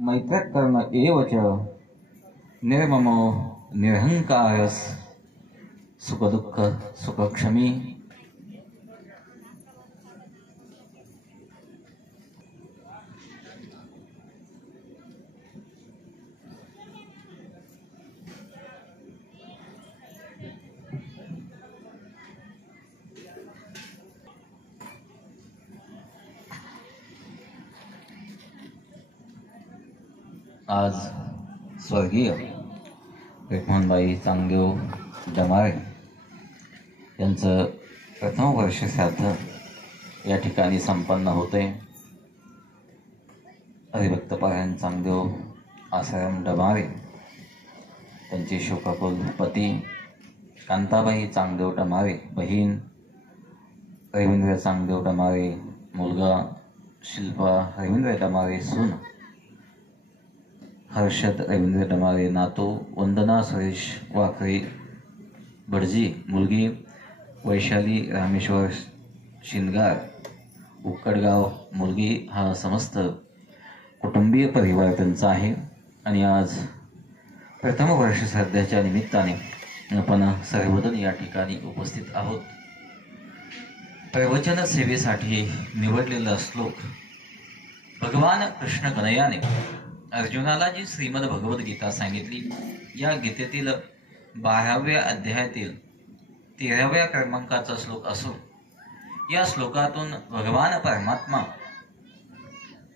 मैत्रकर्म एव च निर्ममो निरहंकारस सुखदुःख सुखक्षमी। आज स्वर्गीय रेखमोहनबाई चांगदेव डमारे यांचं प्रथम वर्ष श्राद्ध या ठिकाणी संपन्न होते। हरिभक्तपरायण चांगदेव आसाराम डमारे त्यांचे शोकाकुल पती कांताबाई चांगदेव डमारे, बहीण रवींद्र चांगदेव डमारे, मुलगा शिल्पा रवींद्र डमारे, सून हर्षद रवींद्र डमारे, नातू वंदना सुरेश वाकरे भटजी, मुलगी वैशाली रामेश्वर शिंदगार उक्कडगाव, मुलगी। हा समस्त कुटुंबीय परिवार त्यांचा आहे। आणि आज प्रथम वर्ष श्राद्धाच्या निमित्ताने आपण सर्वजण या ठिकाणी उपस्थित आहोत। प्रवचन सेवेसाठी निवडलेला श्लोक भगवान कृष्ण कन्हैयाने अर्जुनाला जी श्रीमद भगवद्गीता सांगितली, या गीतेतील 12व्या अध्यायातील 13व्या क्रमांकाचा श्लोक असून या श्लोकातून भगवान परमात्मा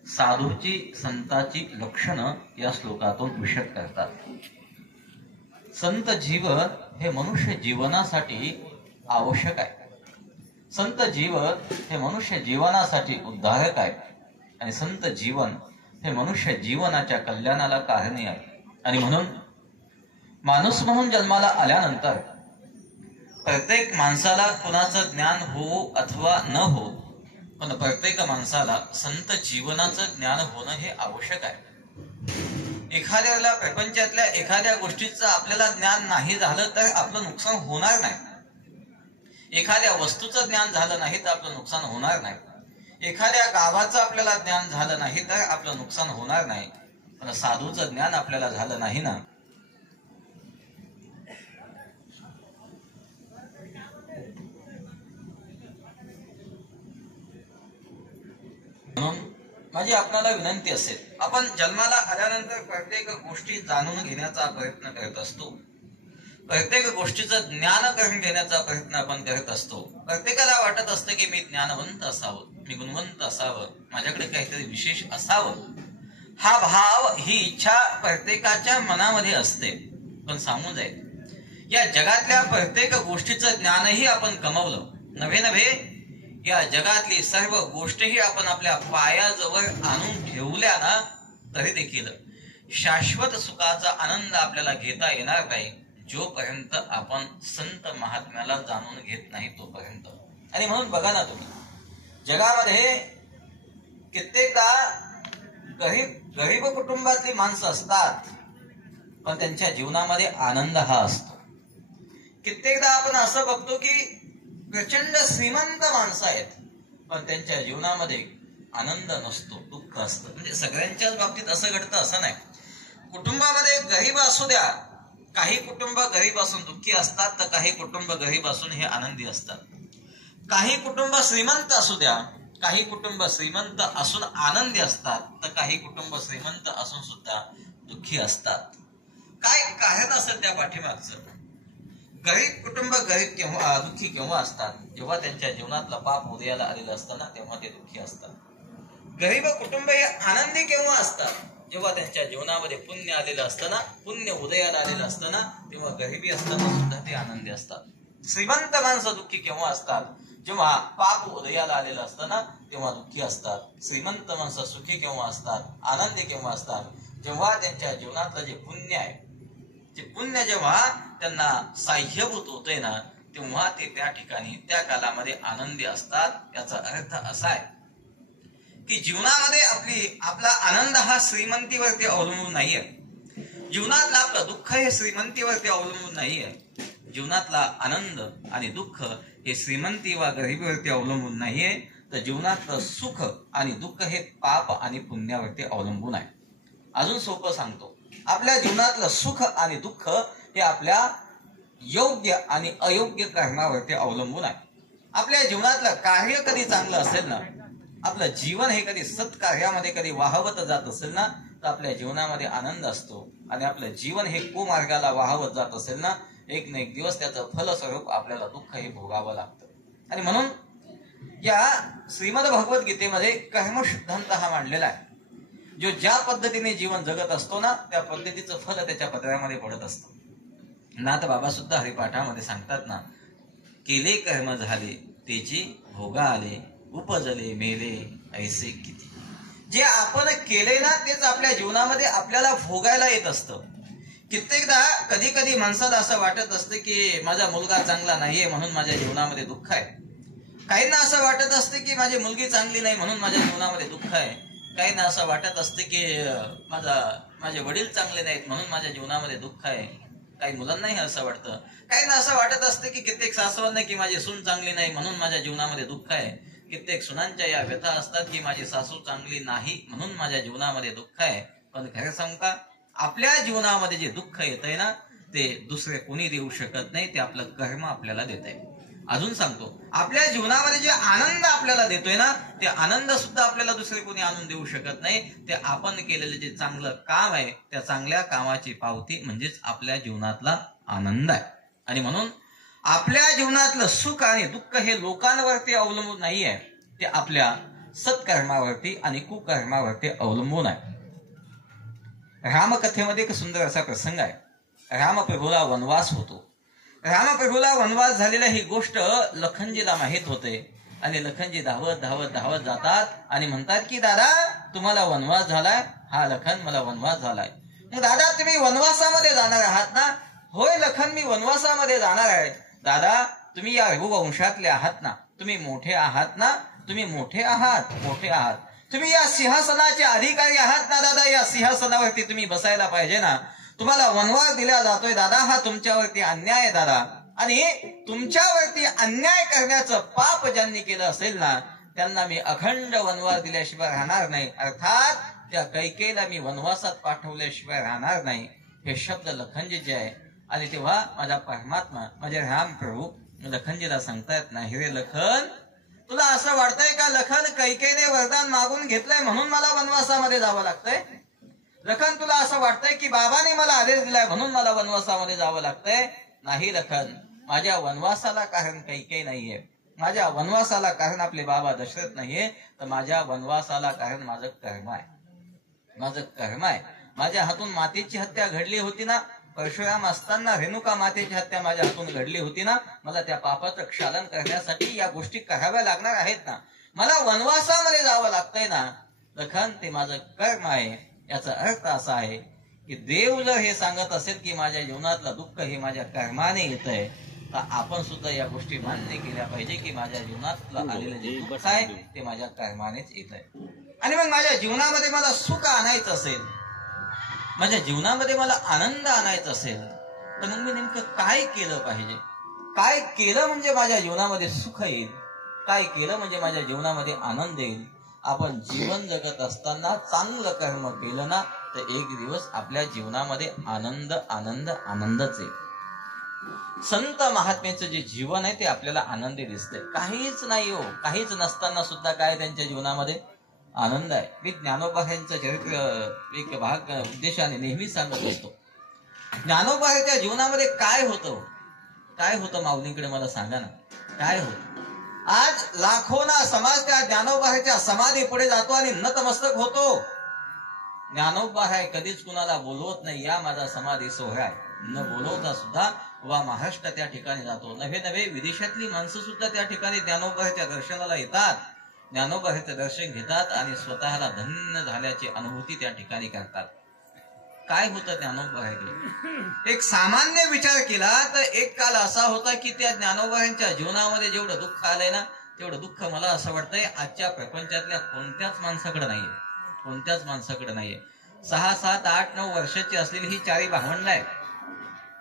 साधूची संताची लक्षणं या श्लोकातून विशद करतात। संत जीव हे मनुष्य जीवनासाठी आवश्यक आहे। संत जीव हे मनुष्य जीवनासाठी उद्धारक आहे आणि संत जीवन हे मनुष्य जीवनाच्या कल्याणाला कारणी आहे। आणि म्हणून माणूस म्हणून जन्माला आल्यानंतर प्रत्येक माणसाला कुणाचं ज्ञान हो अथवा न हो, पण प्रत्येक माणसाला संत जीवनाचं ज्ञान होणं हे आवश्यक आहे। एखाद्याला प्रपंचातल्या एखाद्या गोष्टीचं आपल्याला ज्ञान नाही झालं तर आपलं नुकसान होणार नाही। एखाद्या वस्तूचं ज्ञान झालं नाही तर आपलं नुकसान होणार नाही। एखाद्या गावाचं आपल्याला ज्ञान झालं नाही तर आपलं नुकसान होणार नाही, पण साधूचं ज्ञान आपल्याला झालं नाही ना, म्हणून माझी आपल्याला विनंती असेल, आपण जन्माला आल्यानंतर प्रत्येक गोष्टी जाणून घेण्याचा प्रयत्न करत असतो, प्रत्येक गोष्टीचं ज्ञान करून घेण्याचा प्रयत्न आपण करत असतो। प्रत्येकाला वाटत असतं की मी ज्ञानवंत असावं, मी गुणवंत असावं, माझ्याकडे काहीतरी विशेष असावं। हा भाव, ही इच्छा प्रत्येकाच्या मनामध्ये असते। पण सांगून जाईल, या जगातल्या प्रत्येक गोष्टीचं ज्ञानही आपण कमवलं नव्हे नव्हे, या जगातली सर्व गोष्टीही आपण आपल्या पायाजवळ आणून ठेवल्या ना, तरी देखील शाश्वत सुखाचा आनंद आपल्याला घेता येणार नाही जोपर्यंत आपण संत महात्म्याला जाणून घेत नाही तोपर्यंत। आणि म्हणून बघा ना तुम्ही, जगामध्ये कित्येकदा गरीब कुटुंबातली माणसं असतात, पण त्यांच्या जीवनामध्ये आनंद हा असतो। कित्येकदा आपण असं बघतो की प्रचंड श्रीमंत माणसं आहेत, पण त्यांच्या जीवनामध्ये आनंद नसतो, दुःख असतं। म्हणजे सगळ्यांच्याच बाबतीत असं घडतं असं नाही। कुटुंबामध्ये गरीब असू द्या, काही कुटुंब गरीब असून दुःखी असतात, तर काही कुटुंब गरीब असून हे आनंदी असतात। काही कुटुंब श्रीमंत असू द्या, काही कुटुंब श्रीमंत असून आनंदी असतात, तर काही कुटुंब श्रीमंत असून सुद्धा दुःखी असतात। काय कारण असेल त्या पाठीमागचं? गरीब कुटुंब दुःखी केव्हा असतात? जेव्हा त्यांच्या जीवनातलं पाप उदयाला आलेलं असतं ना, तेव्हा ते दुःखी असतात। गरीब कुटुंब हे आनंदी केव्हा असतात? जेव्हा त्यांच्या जीवनामध्ये पुण्य आलेलं असतं ना, पुण्य उदयाला आलेलं असतं ना, तेव्हा गरिबी असताना सुद्धा ते आनंदी असतात। श्रीमंत माणसं दुःखी केव्हा असतात? जेव्हा पाप उदयाला आलेलं असतं ना, तेव्हा दुःखी असतात। श्रीमंत माणसं सुखी केव्हा असतात, आनंदी केव्हा असतात? जेव्हा त्यांच्या जीवनातलं जे पुण्य आहे, जे पुण्य जेव्हा त्यांना साह्यभूत होतंय ना, तेव्हा ते त्या ठिकाणी त्या कालामध्ये आनंदी असतात। याचा अर्थ असा आहे की जीवनामध्ये आपला आनंद हा श्रीमंतीवरती अवलंबून नाहीये। जीवनातलं आपलं दुःख हे श्रीमंतीवरती अवलंबून नाहीये। जीवनातला आनंद आणि दुःख हे श्रीमंती वा गरिबीवरती अवलंबून नाहीये, तर जीवनातलं सुख आणि दुःख हे पाप आणि पुण्यावरती अवलंबून आहे। अजून सोपं सांगतो. आपल्या जीवनातलं सुख आणि दुःख हे आपल्या योग्य आणि अयोग्य कर्मावरती अवलंबून आहे. आपल्या जीवनातलं कार्य कधी चांगलं असेल ना, आपलं जीवन हे कधी सत्कार्यामध्ये कधी वाहवत जात असेल ना, तर आपल्या जीवनामध्ये आनंद असतो. आणि आपलं जीवन हे कुमार्गाला वाहवत जात असेल ना, एक ना एक दिवस त्याचं फलस्वरूप आपल्याला दुःख हे भोगावं लागतं. आणि म्हणून या श्रीमद भगवद्गीतेमध्ये कर्मसिद्धांत हा मांडलेला आहे. जो ज्या पद्धतीने जीवन जगत असतो ना, त्या पद्धतीचं फल त्याच्या पदरामध्ये पडत असतं. नाथ बाबा सुद्धा हरिपाठामध्ये सांगतात ना, केले कर्म झाले तेची भोगा आले, उपजले मेले ऐसे किती. जे आपण केले ना तेच आपल्या जीवनामध्ये आपल्याला भोगायला येत असतं. कित्येकदा कधी कधी माणसाला असं वाटत असतं की माझा मुलगा चांगला नाहीये म्हणून माझ्या जीवनामध्ये दुःख आहे. काहींना असं वाटत असते की माझी मुलगी चांगली नाही म्हणून माझ्या जीवनामध्ये दुःख आहे. काहींना असं वाटत असते की माझे वडील चांगले नाहीत म्हणून माझ्या जीवनामध्ये दुःख आहे. काही मुलांनाही असं वाटतं. काहींना असं वाटत असते की कित्येक सासवांना की माझी सून चांगली नाही म्हणून माझ्या जीवनामध्ये दुःख आहे. कित्येक सुनांच्या या व्यथा असतात की माझी सासू चांगली नाही म्हणून माझ्या जीवनामध्ये दुःख आहे. पण खरं सांगू का, आपल्या जीवनामध्ये जे दुःख येत आहे ना, ते दुसरे कोणी देऊ शकत नाही. ते आपलं कर्म आपल्याला देत आहे. अजून सांगतो, आपल्या जीवनामध्ये जे आनंद आपल्याला देतोय ना, ते आनंद सुद्धा आपल्याला दुसरे कोणी आणून देऊ शकत नाही. ते आपण केलेलं जे चांगलं काम आहे, त्या चांगल्या कामाची पावती म्हणजेच आपल्या जीवनातला आनंद आहे. आणि म्हणून आपल्या जीवनातलं सुख आणि दुःख हे लोकांवरती अवलंबून नाही आहे, ते आपल्या सत्कर्मावरती आणि कुकर्मावरती अवलंबून आहे. रामकथेमध्ये एक सुंदर असा प्रसंग आहे. रामप्रभूला वनवास होतो. रामप्रभूला वनवास झालेला ही गोष्ट लखनजीला माहित होते. आणि लखनजी धावत धावत धावत जातात आणि म्हणतात की दादा तुम्हाला वनवास झालाय. हा लखन, मला वनवास झालाय. मग दादा तुम्ही वनवासामध्ये जाणार आहात ना? होय लखन, मी वनवासामध्ये जाणार आहे. दादा तुम्ही या रघुवंशातले आहात ना, तुम्ही मोठे आहात ना, तुम्ही मोठे आहात, मोठे आहात. तुम्ही या सिंहासनाचे अधिकारी आहात ना दादा, या सिंहासनावरती तुम्ही बसायला पाहिजे ना. तुम्हाला वनवास दिला जातोय दादा, हा तुमच्यावरती अन्याय आहे दादा. आणि तुमच्यावरती अन्याय करण्याचं पाप ज्यांनी केलं असेल ना, त्यांना मी अखंड वनवास दिल्याशिवाय राहणार नाही. अर्थात त्या कैकेयीला मी वनवासात पाठवल्याशिवाय राहणार नाही. हे शब्द लखनजीचे आहे. आणि तेव्हा माझा परमात्मा, माझे रामप्रभू लखनजीला सांगतायत, नाही रे लखन, तुला असं वाटतंय का लखन कैकेयीने वरदान मागून घेतलंय म्हणून मला वनवासामध्ये जावं लागतंय? लखन तुला असं वाटतंय की बाबाने मला आदेश दिलाय म्हणून मला वनवासामध्ये जावं लागतंय? नाही लखन, माझ्या वनवासाला कारण कैकेयी नाहीये. माझ्या वनवासाला कारण आपले बाबा दशरथ नाहीये, तर माझ्या वनवासाला कारण माझं कर्म आहे. माझं कर्म आहे. माझ्या हातून मातेची हत्या घडली होती ना, परशुराम असताना रेणुका मातेची हत्या माझ्या हातून घडली होती ना. मला त्या पापाचं क्षालन करण्यासाठी या गोष्टी कराव्या लागणार आहेत ना. मला वनवासामध्ये जावं लागतंय ना लखन, ते माझं कर्म आहे. याचा अर्थ असा आहे की देव जर हे सांगत असेल की माझ्या जीवनातलं दुःख हे माझ्या कर्माने येत आहे, तर आपण सुद्धा या गोष्टी मान्य केल्या पाहिजे की माझ्या जीवनातलं आलेलं जे दुःख आहे ते माझ्या कर्मानेच येत आहे. आणि मग माझ्या जीवनामध्ये मला सुख आणायचं असेल, माझ्या जीवनामध्ये मला आनंद आणायचा असेल, तर मग मी नेमकं काय केलं पाहिजे? काय केलं म्हणजे माझ्या जीवनामध्ये सुख येईल? काय केलं म्हणजे माझ्या जीवनामध्ये आनंद येईल? आपण जीवन जगत असताना चांगलं कर्म केलं ना, तर एक दिवस आपल्या जीवनामध्ये आनंद आनंद आनंदच येईल. संत महात्म्याचं जे जीवन आहे ते आपल्याला आनंदी दिसते. काहीच नाही हो, काहीच नसताना सुद्धा काय त्यांच्या जीवनामध्ये आनंद आहे. मी ज्ञानोबा यांचं चरित्र एक भाग उद्देशाने नेहमी सांगत असतो. ज्ञानोबाच्या जीवनामध्ये काय होतं, काय होतं माऊलींकडे मला सांगा ना, काय होतं? आज लाखोना समाज त्या ज्ञानोबाच्या समाधी पुढे जातो आणि नतमस्तक होतो. ज्ञानोबा आहे कधीच कुणाला बोलवत नाही, या माझा समाधी सोहळा आहे न बोलवता सुद्धा वा महाराष्ट्र त्या ठिकाणी जातो. नव्हे नव्हे विदेशातली माणसं सुद्धा त्या ठिकाणी ज्ञानोबाच्या दर्शनाला येतात, ज्ञानोबाचं दर्शन घेतात आणि स्वतःला धन्य झाल्याची अनुभूती त्या ठिकाणी करतात. काय होतं ज्ञानोबाचे? एक सामान्य विचार केला तर एक काल असा होता की त्या ज्ञानोबाच्या जीवनामध्ये जेवढं दुःख आलंय ना, तेवढं दुःख मला असं वाटतंय आजच्या प्रपंचातल्या कोणत्याच माणसाकडे नाहीये, कोणत्याच माणसाकडे नाहीये. 6, 7, 8, 9 वर्षाची असलेली ही 4 भावंड आहे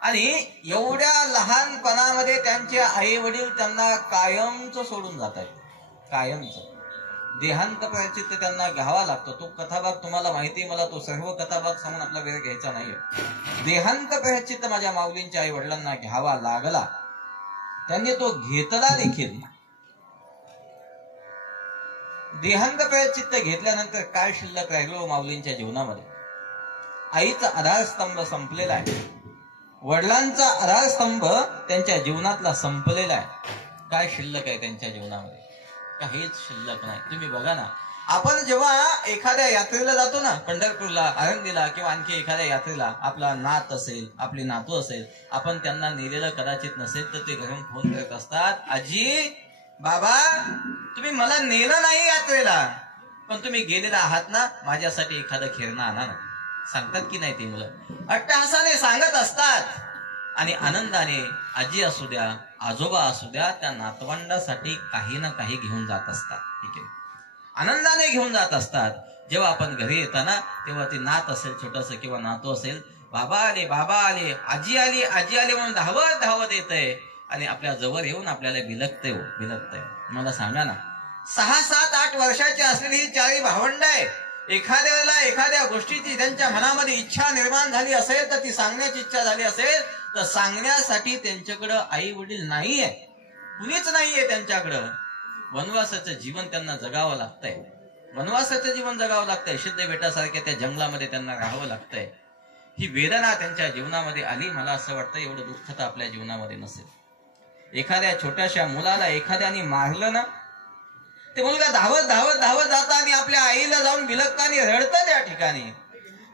आणि एवढ्या लहानपणामध्ये त्यांचे आई वडील त्यांना कायमचं सोडून जात आहेत, कायमचं. देहांत प्रायश्चित्त त्यांना घ्यावा लागतो. तो कथाभाग तुम्हाला माहिती, मला तो सर्व कथाभाग सांगून आपला वेळ घ्यायचा नाहीये. देहांत प्रायश्चित्त माझ्या माऊलींच्या आई वडिलांना घ्यावा लागला. त्यांनी तो घेतला देखील. देहांत प्रायश्चित्त घेतल्यानंतर काय शिल्लक राहिलो माऊलींच्या जीवनामध्ये? आईचा आधारस्तंभ संपलेला आहे, वडिलांचा आधारस्तंभ त्यांच्या जीवनातला संपलेला आहे. काय शिल्लक आहे त्यांच्या जीवनामध्ये? काहीच शिल्लक नाही. तुम्ही बघा ना, आपण जेव्हा एखाद्या यात्रेला जातो ना, पंढरपूरला, आळंदीला किंवा आणखी एखाद्या यात्रेला, आपला नात असेल, आपली नातू असेल, आपण त्यांना नेलेलं कदाचित नसेल तर ते घरून फोन करत असतात, आजी, बाबा, तुम्ही मला नेलं नाही यात्रेला, पण तुम्ही गेलेला आहात ना, माझ्यासाठी एखादं खेळणं आणा ना. सांगतात की नाही ते मुलं? अट्टहासाने सांगत असतात आणि आनंदाने आजी असू द्या, आजोबा असू द्या, त्या नातवंडासाठी काही ना काही घेऊन जात असतात. ठीक आहे, आनंदाने घेऊन जात असतात. जेव्हा आपण घरी येताना तेव्हा ती नात असेल, छोटस किंवा नातू असेल, बाबा आले, बाबा आले, आजी आली, आजी आली म्हणून धावत धावत येतंय आणि आपल्या जवळ येऊन आपल्याला बिलकतंय. मला सांगा ना, 6, 7, 8 वर्षाची असलेली ही 4 भावंड आहे. एखाद्या वेळेला एखाद्या गोष्टीची त्यांच्या मनामध्ये इच्छा निर्माण झाली असेल तर ती सांगण्याची इच्छा झाली असेल तर सांगण्यासाठी त्यांच्याकडं आई वडील नाहीये, कुणीच नाहीये त्यांच्याकडं. वनवासाचं जीवन त्यांना जगावं लागतंय. वनवासाचं जीवन जगावं लागतंय. सिद्ध बेटासारख्या त्या जंगलामध्ये त्यांना राहावं लागतंय. ही वेदना त्यांच्या जीवनामध्ये आली. मला असं वाटतं एवढं दुःख तर आपल्या जीवनामध्ये नसेल. एखाद्या छोट्याशा मुलाला एखाद्याने मारलं ना, ते मुलगा धावत धावत धावत जाता आणि आपल्या आईला जाऊन बिलकता आणि रडतं त्या ठिकाणी.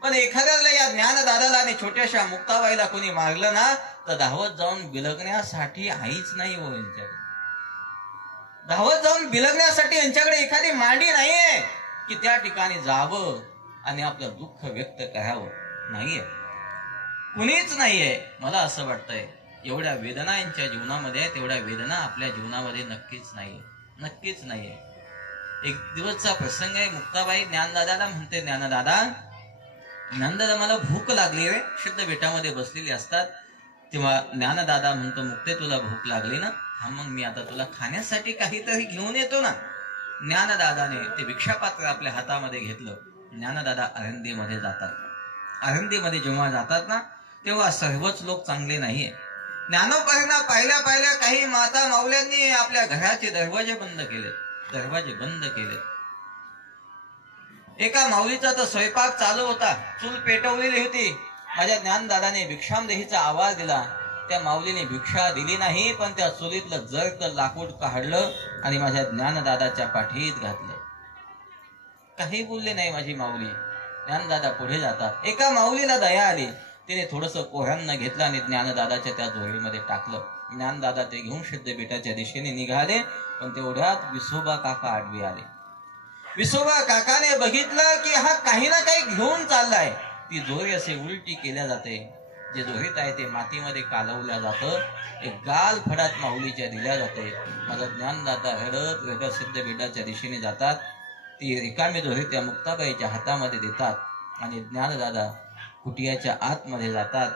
पण एखाद्याला या ज्ञानदादाला आणि छोट्याशा मुक्ताबाईला कोणी मारलं ना तर धावत जाऊन बिलगण्यासाठी आईच नाही हो यांच्याकडे. धावत जाऊन बिलगण्यासाठी यांच्याकडे एखादी मांडी नाहीये की त्या ठिकाणी जावं आणि आपलं दुःख व्यक्त करावं. नाहीये, कुणीच नाहीये. मला असं वाटतंय एवढ्या वेदना यांच्या जीवनामध्ये आहेत, तेवढ्या वेदना आपल्या जीवनामध्ये नक्कीच नाहीये, नक्कीच नाहीये. एक दिवसचा प्रसंग आहे. मुक्ताबाई ज्ञानदादाला म्हणते, ज्ञानदादा, मला भूक लागली रे. सिद्ध बेटामध्ये बसलेली असतात. तेव्हा ज्ञानदादा म्हणतो, मुक्ते तुला भूक लागली ना, हा मग मी आता तुला खाण्यासाठी काहीतरी घेऊन येतो ना. ज्ञानदादाने ते भिक्षापात्र आपल्या हातामध्ये घेतलं. ज्ञानदादा आळंदीमध्ये जातात. आळंदीमध्ये जेव्हा जातात ना तेव्हा सर्वच लोक चांगले नाहीये. ज्ञानोबाईंना पाहिल्या पाहिल्या काही माता माऊल्यांनी आपल्या घराचे दरवाजे बंद केले, दरवाजे बंद केले. एका माऊलीचा तर स्वयंपाक चालू होता, चूल पेटवलेली होती. माझ्या ज्ञानदादाने भिक्षामदेहीचा आवाज दिला. त्या माऊलीने भिक्षा दिली नाही, पण त्या चुलीतलं जर्क लाकूड काढलं आणि माझ्या ज्ञानदादाच्या पाठीत घातलं. काही बोलले नाही माझी माऊली. ज्ञानदादा पुढे जातात. एका माऊलीला दया आली. तिने थोडस कोह्यान्न घेतलं आणि ज्ञानदादाच्या त्या झोळीमध्ये टाकलं. ज्ञानदादा ते घेऊन सिद्ध बेटाच्या दिशेने निघाले. पण तेवढ्यात विसोबा काका आडवे आले. विसोबा काकाने बघितलं की हा काही ना काही घेऊन चाललाय. ती जोरी असे उलटी केल्या जाते. जे जोरीत आहे ते मातीमध्ये कालवल्या जातं. एक गाल फडात माऊलीच्या दिल्या जाते. माझा ज्ञानदादा रडत रडत सिद्ध बेटाच्या दिशेने जातात. ती रिकामी जोरी त्या मुक्ताबाईच्या हातामध्ये देतात आणि ज्ञानदादा कुटियाच्या आतमध्ये जातात.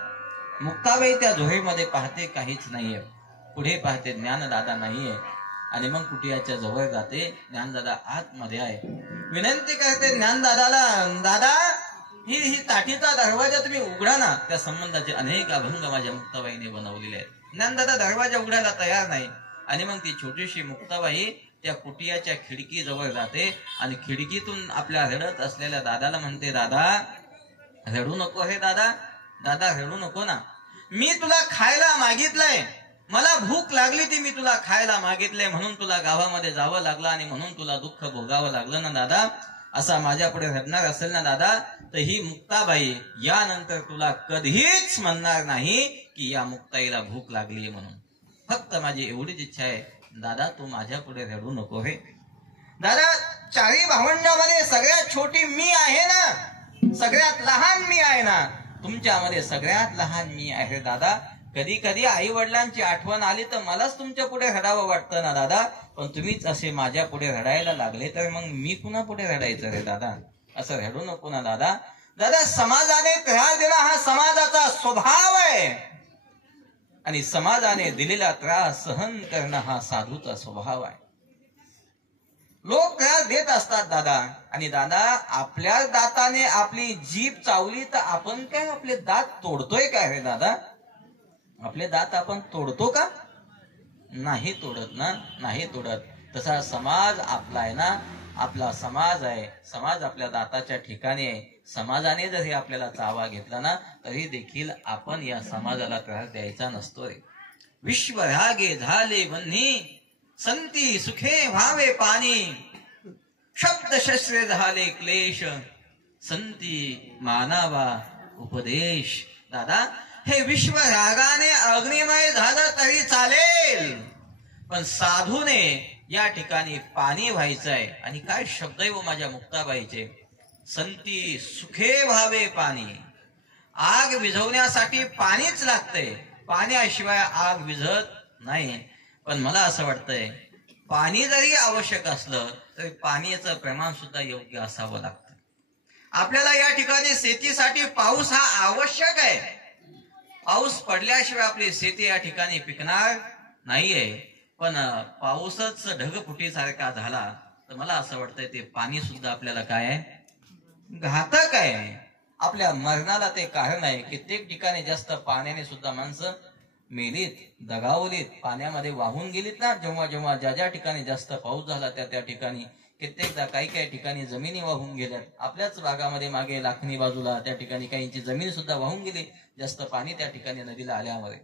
मुक्ताबाई त्या झोळीमध्ये पाहते, काहीच नाहीये. पुढे पाहते, ज्ञानदादा नाहीये आणि मग कुटियाच्या जवळ जाते. ज्ञानदादा आतमध्ये आहे. विनंती करते ज्ञानदादाला, दादा, ही काठीचा दरवाजा तुम्ही उघडा ना. त्या संबंधाचे अनेक अभंग माझ्या मुक्ताबाईने बनवलेले आहेत. ज्ञानदादा दरवाजा उघडायला तयार नाही आणि मग ती छोटीशी मुक्ताबाई त्या कुटियाच्या खिडकीजवळ जाते आणि खिडकीतून आपल्या रडत असलेल्या दादाला म्हणते, दादा, रडू नको हे दादा, दादा रडू नको ना. मी तुला खायला मागितलंय, मला भूक लागली ती मी तुला खायला मागितलंय, म्हणून तुला गावामध्ये जावं लागलं आणि म्हणून तुला दुःख भोगावं लागलं ना दादा. असा माझ्या पुढे रडणार असेल ना दादा, तर ही मुक्ताबाई यानंतर तुला कधीच म्हणणार नाही की या मुक्ताईला भूक लागली म्हणून. फक्त माझी एवढीच इच्छा आहे, दादा तू माझ्या पुढे रडू नको हे. दादा, 4 भावंडामध्ये सगळ्यात छोटी मी आहे ना, सगळ्यात लहान मी आहे ना. तुमच्यामध्ये सगळ्यात लहान मी आहे दादा. कधी कधी आई वडिलांची आठवण आली तर मलाच तुमच्या पुढे रडावं वाटतं ना दादा. पण तुम्हीच असे माझ्या पुढे रडायला लागले तर मग मी पुन्हा पुढे रडायचं रे दादा. असं रडू नको ना दादा. दादा, समाजाने त्रास देणं हा समाजाचा स्वभाव आहे आणि समाजाने दिलेला त्रास सहन करणं हा साधूचा स्वभाव आहे. लोक त्रास देत असतात दादा. आणि दादा, आपल्या दाताने आपली जीभ चावली तर आपण काय आपले दात तोडतोय काय रे दादा? आपले दात आपण तोडतो का? नाही तोडत ना, नाही तोडत. तसा समाज आपला आहे ना, आपला समाज आहे. समाज आपल्या दाताच्या ठिकाणी आहे. समाजाने जरी आपल्याला चावा घेतला ना, तरी देखील आपण या समाजाला त्रास द्यायचा नसतोय. विश्वरागे झाले बन्ही, संती सुखे व्हावे पाणी. शब्द शस्त्रे झाले क्लेश, संती मानावा उपदेश. दादा, हे विश्व रागाने अग्निमय झालं तरी चालेल, पण साधूने या ठिकाणी पाणी व्हायचंय. आणि काय शब्द आहे व माझ्या मुक्ताबाईचे, संती सुखे व्हावे पाणी. आग विझवण्यासाठी पाणीच लागतंय, पाण्याशिवाय आग विझत नाही. पण मला असं वाटतंय, पाणी जरी आवश्यक असलं तरी पाण्याचं प्रमाण सुद्धा योग्य असावं लागतं. आपल्याला या ठिकाणी शेतीसाठी पाऊस हा आवश्यक आहे. पाऊस पडल्याशिवाय आपली शेती या ठिकाणी पिकणार नाहीये. पण पाऊसच ढगफुटीसारखा झाला तर मला असं वाटतंय ते पाणी सुद्धा आपल्याला काय आहे, घातक आहे. आपल्या मरणाला ते कारण आहे. कित्येक ठिकाणी जास्त पाण्याने सुद्धा माणसं मेलीत, दगावलीत, पाण्यामध्ये वाहून गेलीत ना. जेव्हा जेव्हा ज्या ज्या ठिकाणी जास्त पाऊस झाला त्या ठिकाणी कित्येकदा काही ठिकाणी जमिनी वाहून गेल्यात. आपल्याच भागामध्ये मागे लाखनी बाजूला त्या ठिकाणी काहींची जमीन सुद्धा वाहून गेली जास्त पाणी त्या ठिकाणी नदीला आल्यामुळे.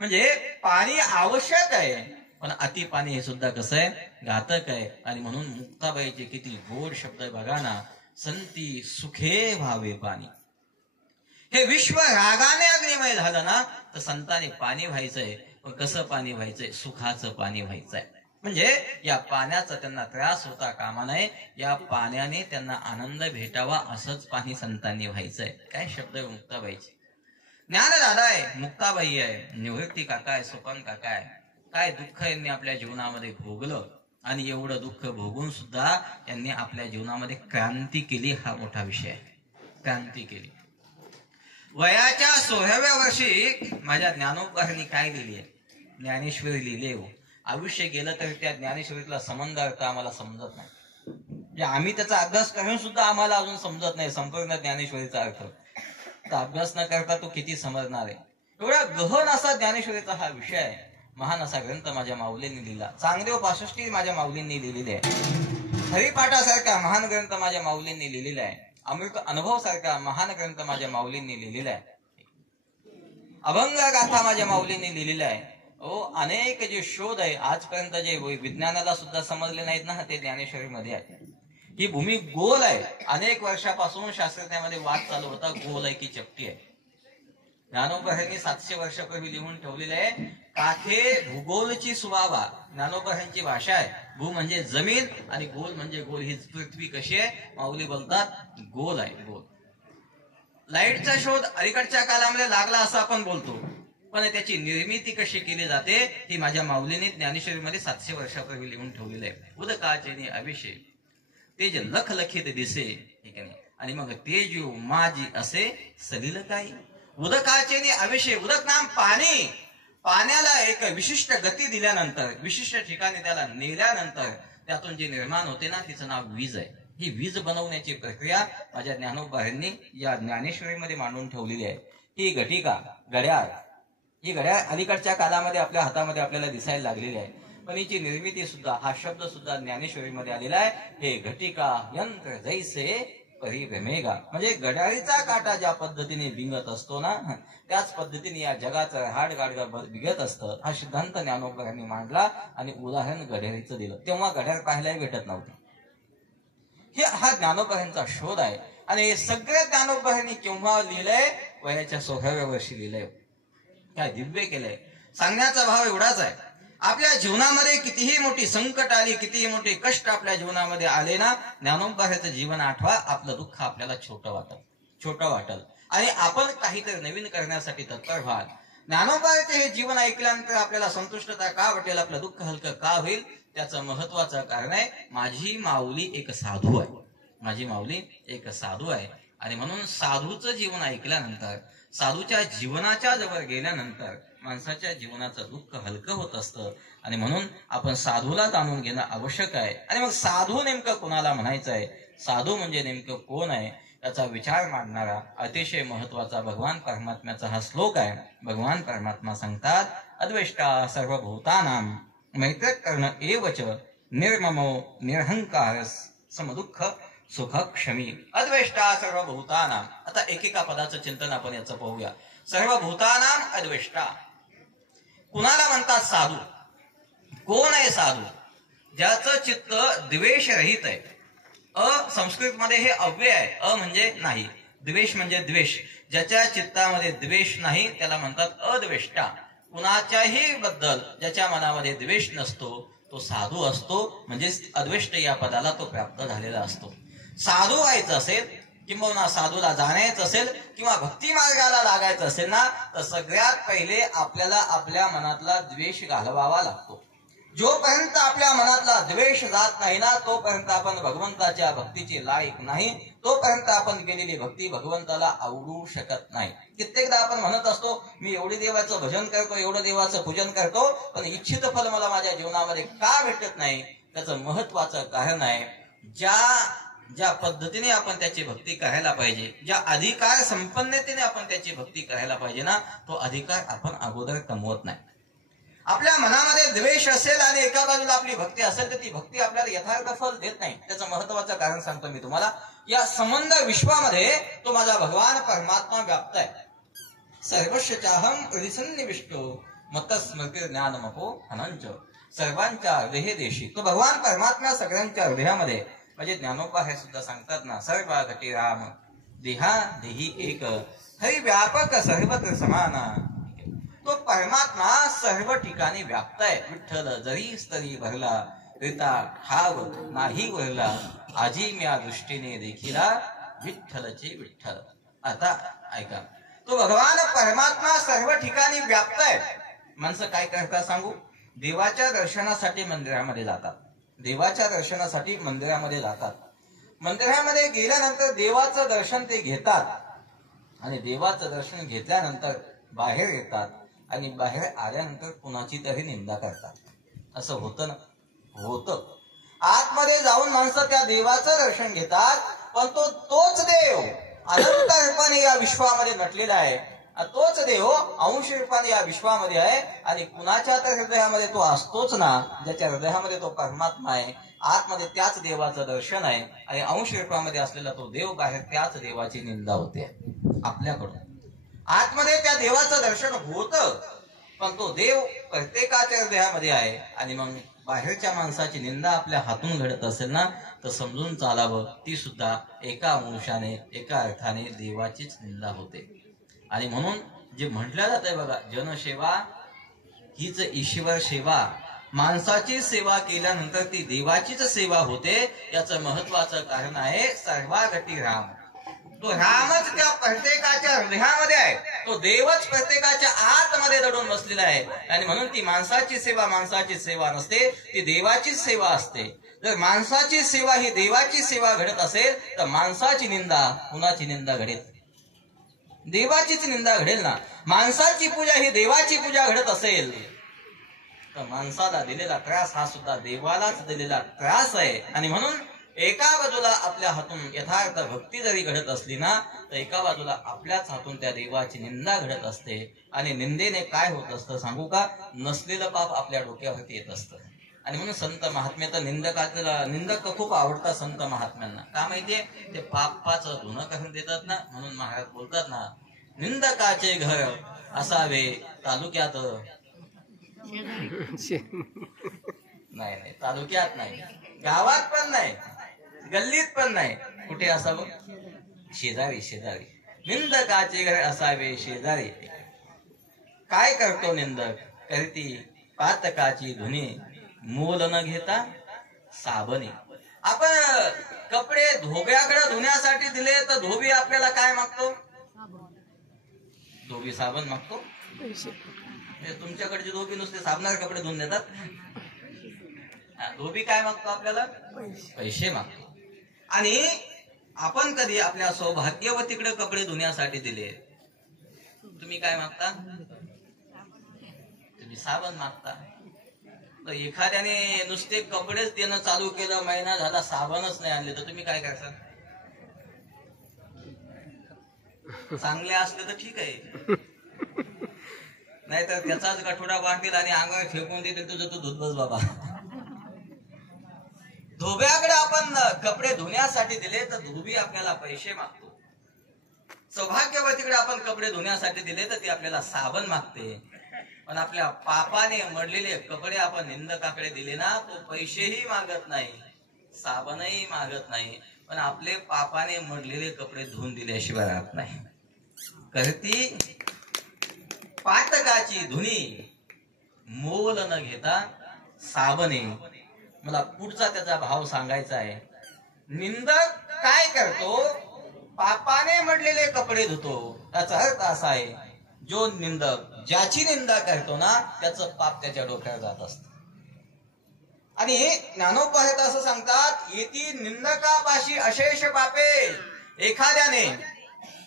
म्हणजे पाणी आवश्यक आहे, पण अति पाणी हे सुद्धा कसं आहे, घातक आहे. आणि म्हणून मुक्ताबाईचे किती गोड शब्द आहे बघा ना, संती सुखे व्हावे पाणी. हे विश्व रागाने अग्निमय झालं ना, तर संतांनी पाणी व्हायचंय. पण कसं पाणी व्हायचंय, सुखाचं पाणी व्हायचंय. म्हणजे या पाण्याचा त्यांना त्रास होता कामा नये, या पाण्याने त्यांना आनंद भेटावा असंच पाणी संतांनी व्हायचंय. काय शब्द आहे मुक्ताबाईचे. ज्ञानदादा आहे, मुक्ताबाई आहे, निवृत्ती काका आहे, सोपान काका आहे. काय दुःख यांनी आपल्या जीवनामध्ये भोगलं, आणि एवढं दुःख भोगून सुद्धा यांनी आपल्या जीवनामध्ये क्रांती केली. हा मोठा विषय आहे, क्रांती केली. वयाच्या 16व्या वर्षी माझ्या ज्ञानोबांनी काय लिहिली आहे, ज्ञानेश्वरी लिहिली आहे. आयुष्य गेलं तरी त्या ज्ञानेश्वरीतला संबंध अर्थ आम्हाला समजत नाही. म्हणजे आम्ही त्याचा अभ्यास करून सुद्धा आम्हाला अजून समजत नाही संपूर्ण ज्ञानेश्वरीचा अर्थ. तर अभ्यास न करता तो किती समजणार आहे. एवढा गहन असा ज्ञानेश्वरीचा हा विषय आहे. महान असा ग्रंथ माझ्या माऊलींनी लिहिला. चांगदेव 65 माझ्या माऊलींनी लिहिलेले आहे. हरिपाठासारखा महान ग्रंथ माझ्या माऊलींनी लिहिलेला आहे. अमृत अनुभव सारखा महान ग्रंथ माझ्या माऊलींनी लिहिलेला आहे. अभंग गाथा माझ्या माऊलींनी लिहिलेला आहे. अनेक जे शोध आहे आजपर्यंत जे विज्ञानाला सुद्धा समजले नाहीत ना, ते ज्ञानेश्वरी मध्ये आहे. ही भूमी गोल आहे. अनेक वर्षापासून शास्त्रज्ञामध्ये वाद चालू होता, गोल आहे की चपटी आहे. ज्ञानोबांनी 700 वर्षापूर्वी लिहून ठेवलेले आहे, काथे भूगोलची सुवावा. ज्ञानोबांची भाषा आहे. भू म्हणजे जमीन आणि गोल म्हणजे गोल. ही पृथ्वी कशी आहे, माऊली बोलतात गोल आहे, गोल. लाईटचा शोध अलीकडच्या काळामध्ये लागला असं आपण बोलतो, पण त्याची निर्मिती कशी केली जाते ही माझ्या माऊलीने ज्ञानेश्वरीमध्ये 700 वर्षापूर्वी लिहून ठेवलेले आहे. उदकाचे अभिषेक ते जे लखलखित दिसे, ठीक आहे. आणि मग तेज माझी असे सलिल काही. उदकाचे अभिषेक, उदक नाम पाणी. पाण्याला एक विशिष्ट गती दिल्यानंतर, विशिष्ट ठिकाणी त्याला नेल्यानंतर त्यातून जे निर्माण होते ना, तिचं नाव वीज आहे. ही वीज बनवण्याची प्रक्रिया माझ्या ज्ञानोबांनी या ज्ञानेश्वरीमध्ये मांडून ठेवलेली आहे. ही घटिका, घड्याळ, ही घड्याळ अलीकडच्या काळामध्ये आपल्या हातामध्ये आपल्याला दिसायला लागलेली आहे. पण हिची निर्मिती सुद्धा, हा शब्द सुद्धा ज्ञानेश्वरीमध्ये आलेला आहे. हे घटिका यंत्र जैसे परिभ्रमेगा. म्हणजे घड्याळीचा काटा ज्या पद्धतीने भिंगत असतो ना, त्याच पद्धतीने या जगाचं हाड गाडगा बिघत असतं. हा सिद्धांत ज्ञानोबांनी मांडला आणि उदाहरण घड्याळीचं दिलं. तेव्हा घड्याळ पाहायलाही भेटत नव्हतं. हा ज्ञानोबांचा शोध आहे. आणि हे सगळे ज्ञानोबांनी केव्हा लिहिलंय, वयाच्या 16व्या वर्षी लिहिलंय. काय दिव्य केलंय. सांगण्याचा भाव एवढाच आहे, आपल्या जीवनामध्ये कितीही मोठी संकट आली, कितीही मोठे कष्ट आपल्या जीवनामध्ये आले ना, ज्ञानोबाचं जीवन आठवा. आपलं दुःख आपल्याला छोटं वाटल आणि आपण काहीतरी नवीन करण्यासाठी तत्पर व्हाल. ज्ञानोबाचे हे जीवन ऐकल्यानंतर आपल्याला संतुष्टता का वाटेल, आपलं दुःख हलकं का होईल, त्याचं महत्वाचं कारण आहे, माझी माऊली एक साधू आहे. माझी माऊली एक साधू आहे. आणि म्हणून साधूचं जीवन ऐकल्यानंतर, साधूच्या जीवनाच्या जवळ गेल्यानंतर माणसाच्या जीवनाचं दुःख हलकं होत असतं. आणि म्हणून आपण साधूला जाणून घेणं आवश्यक आहे. आणि मग साधू नेमकं कोणाला म्हणायचं आहे, साधू म्हणजे नेमकं कोण आहे, याचा विचार मांडणारा अतिशय महत्वाचा भगवान परमात्म्याचा हा श्लोक आहे. भगवान परमात्मा सांगतात, अद्वेष्टा सर्वभूतानां मैत्र कर्ण एवच निर्ममो निरहंकार समदुःख सुख क्षमी. अद्वेष्टा सर्वभूतानां. आता एकेका पदाचं चिंतन आपण याचं पाहूया. सर्वभूतानां अद्वेष्टा. कुणाला म्हणतात साधू? कोण आहे साधू? ज्याचं चित्त द्वेष रहित आहे. संस्कृतमध्ये हे अव्यय आहे. म्हणजे नाही, द्वेष म्हणजे द्वेष. ज्याच्या चित्तामध्ये द्वेष नाही त्याला म्हणतात अद्वेष्टा. कुणाच्याही बद्दल ज्याच्या मनामध्ये द्वेष नसतो तो साधू असतो. म्हणजे अद्वेष्ट या पदाला तो प्राप्त झालेला असतो. साधू व्हायचं असेल किंवा साधूला जाणायचं असेल किंवा भक्ती मार्गाला लागायचं असेल ना, तर सगळ्यात पहिले आपल्याला आपल्या मनातला द्वेष घालवावा लागतो. जोपर्यंत आपल्या मनातला द्वेष जात नाही ना, तोपर्यंत आपण भगवंताच्या भक्तीची लायक नाही. तोपर्यंत आपण केलेली भक्ती भगवंताला आवडू शकत नाही. कित्येकदा आपण म्हणत असतो, मी एवढे देवाचं भजन करतो, एवढं देवाचं पूजन करतो, पण इच्छित फल मला माझ्या जीवनामध्ये का भेटत नाही? त्याचं महत्वाचं कारण आहे, ज्या पद्धतीने आपण त्याची भक्ती करायला पाहिजे, ज्या अधिकार संपन्नतेने आपण त्याची भक्ती करायला पाहिजे ना, तो अधिकार आपण अगोदर कमवत नाही. आपल्या मनामध्ये द्वेष असेल आणि एका बाजूला आपली भक्ती असेल तर ती भक्ती आपल्याला यथार्थ फल देत नाही. त्याचं महत्वाचं कारण सांगतो मी तुम्हाला. या संबंध विश्वामध्ये तो माझा भगवान परमात्मा व्याप्त आहे. सर्वस्यचाहम हृदिसन्निविष्टो मत्स्मृती ज्ञानमपो हनंच. सर्वांच्या हृदय देशी तो भगवान परमात्मा सगळ्यांच्या हृदयामध्ये. म्हणजे ज्ञानोबा हे सुद्धा सांगतात ना, सर्व घटी राम देहा देही एक हरि व्यापक सर्वत्र समान. तो परमात्मा सर्व ठिकाणी व्याप्त आहे. विठ्ठल जरी स्तरी भरला रिता ठाव नाही वरला, आजी म्या दृष्टीने देखिला विठ्ठलचे विठ्ठल. आता ऐका, तो भगवान परमात्मा सर्व ठिकाणी व्याप्त आहे. माणसं काय करतात सांगू? देवाच्या दर्शनासाठी मंदिरामध्ये जातात. देवाच्या दर्शनासाठी मंदिरामध्ये जातात. मंदिरामध्ये गेल्यानंतर देवाचं दर्शन ते घेतात आणि देवाचं दर्शन घेतल्यानंतर बाहेर येतात आणि बाहेर आल्यानंतर कुणाची तरी निंदा करतात. असं होतं ना? होतं. आतमध्ये जाऊन माणसं त्या देवाचं दर्शन घेतात, पण तोच देव अनंत रूपाने या विश्वामध्ये नटलेला आहे. तोच देव अंश रूपाने या विश्वामध्ये आहे. आणि कुणाच्या तर हृदयामध्ये तो असतोच ना, ज्याच्या हृदयामध्ये तो परमात्मा आहे. आतमध्ये त्याच देवाचं दर्शन आहे आणि अंश रूपामध्ये असलेला तो देव बाहेर त्याच देवाची निंदा होते आपल्याकडून. आतमध्ये त्या देवाचं दर्शन होतं, पण तो देव प्रत्येकाच्या हृदयामध्ये आहे. आणि मग बाहेरच्या माणसाची निंदा आपल्या हातून घडत असेल ना, तर समजून चालावं, ती सुद्धा एका अंशाने एका अर्थाने देवाचीच निंदा होते. आणि म्हणून जे म्हटलं जात आहे बघा, जनसेवा हीच ईश्वर सेवा. माणसाची सेवा केल्यानंतर ती देवाचीच सेवा होते. याचं महत्वाचं कारण आहे सर्वागती राम. तो रामच त्या प्रत्येकाच्या हृदयामध्ये आहे. तो देवच प्रत्येकाच्या आतमध्ये दडून बसलेला आहे. आणि म्हणून ती माणसाची सेवा नसते, ती देवाचीच सेवा असते. जर माणसाची सेवा ही देवाची सेवा घडत असेल तर माणसाची निंदा कुणाची निंदा घडेल? देवाचीच निंदा घडेल ना. माणसाची पूजा ही देवाची पूजा घडत असेल तर माणसाला दिलेला त्रास हा सुद्धा देवालाच दिलेला त्रास आहे. आणि म्हणून एका बाजूला आपल्या हातून यथार्थ भक्ती जरी घडत असली ना, तर एका बाजूला आपल्याच हातून त्या देवाची निंदा घडत असते. आणि निंदेने काय होत असतं सांगू का? नसलेलं पाप आपल्या डोक्यावरती येत असतं. आणि म्हणून संत महात्म्य तर निंदक खूप आवडतात संत महात्म्यांना. का माहितीये? ते पापाचं धुणं करून देतात ना. म्हणून महाराज बोलतात ना, निंदकाचे घर असावे तालुक्यात. नाही, तालुक्यात नाही, गावात पण नाही, गल्लीत पण नाही. कुठे असावं? शेजारी. निंदकाचे घर असावे शेजारी. काय करतो निंदक? करती पातकाची धुनी, मोल न घेता साबणी. आपण कपडे धोब्याकडे धुण्यासाठी दिले तर धोबी आपल्याला काय मागतो? धोबी साबण मागतो. तुमच्याकडचे धोबी नुसते साबणारे कपडे धुवून देतात. धोबी काय मागतो आपल्याला? पैसे मागतो. आणि आपण कधी आपल्या सौभाग्यवतीकडे कपडे धुण्यासाठी दिले? तुम्ही काय मागता? तुम्ही साबण मागता. तर एखाद्याने नुसते कपडेच देणं चालू केलं, महिना झाला साबणच नाही आणले, तर तुम्ही काय करता? चांगले असले तर ठीक आहे, नाहीतर त्याचाच गठोडा बांधतील आणि अंगावर फेकून देतील, तुझं तू धुत बस बाबा. धोब्याकडे आपण कपडे धुण्यासाठी दिले तर धोबी आपल्याला पैसे मागतो. सौभाग्यवतीकडे आपण कपडे धुण्यासाठी दिले तर ती आपल्याला साबण मागते. पण आपल्या पापाने मडलेले कपडे आपण निंदकाकडे दिले ना, तो पैसेही मागत नाही, साबणही मागत नाही, पण आपले पापाने मडलेले कपडे धुवून दिल्याशिवाय राहत नाही. करती पातकाची धुनी मोल न घेता साबणे. मला पुढचा त्याचा भाव सांगायचा आहे. निंदक काय करतो? पापाने मडलेले कपडे धुतो. त्याचा अर्थ असा आहे, जो निंदक ज्याची निंदा करतो ना, त्याचं पाप त्याच्या डोक्यावर जात असत. आणि ज्ञानोपासक असं सांगतात, येती निंदकापाशी अशेष पापे.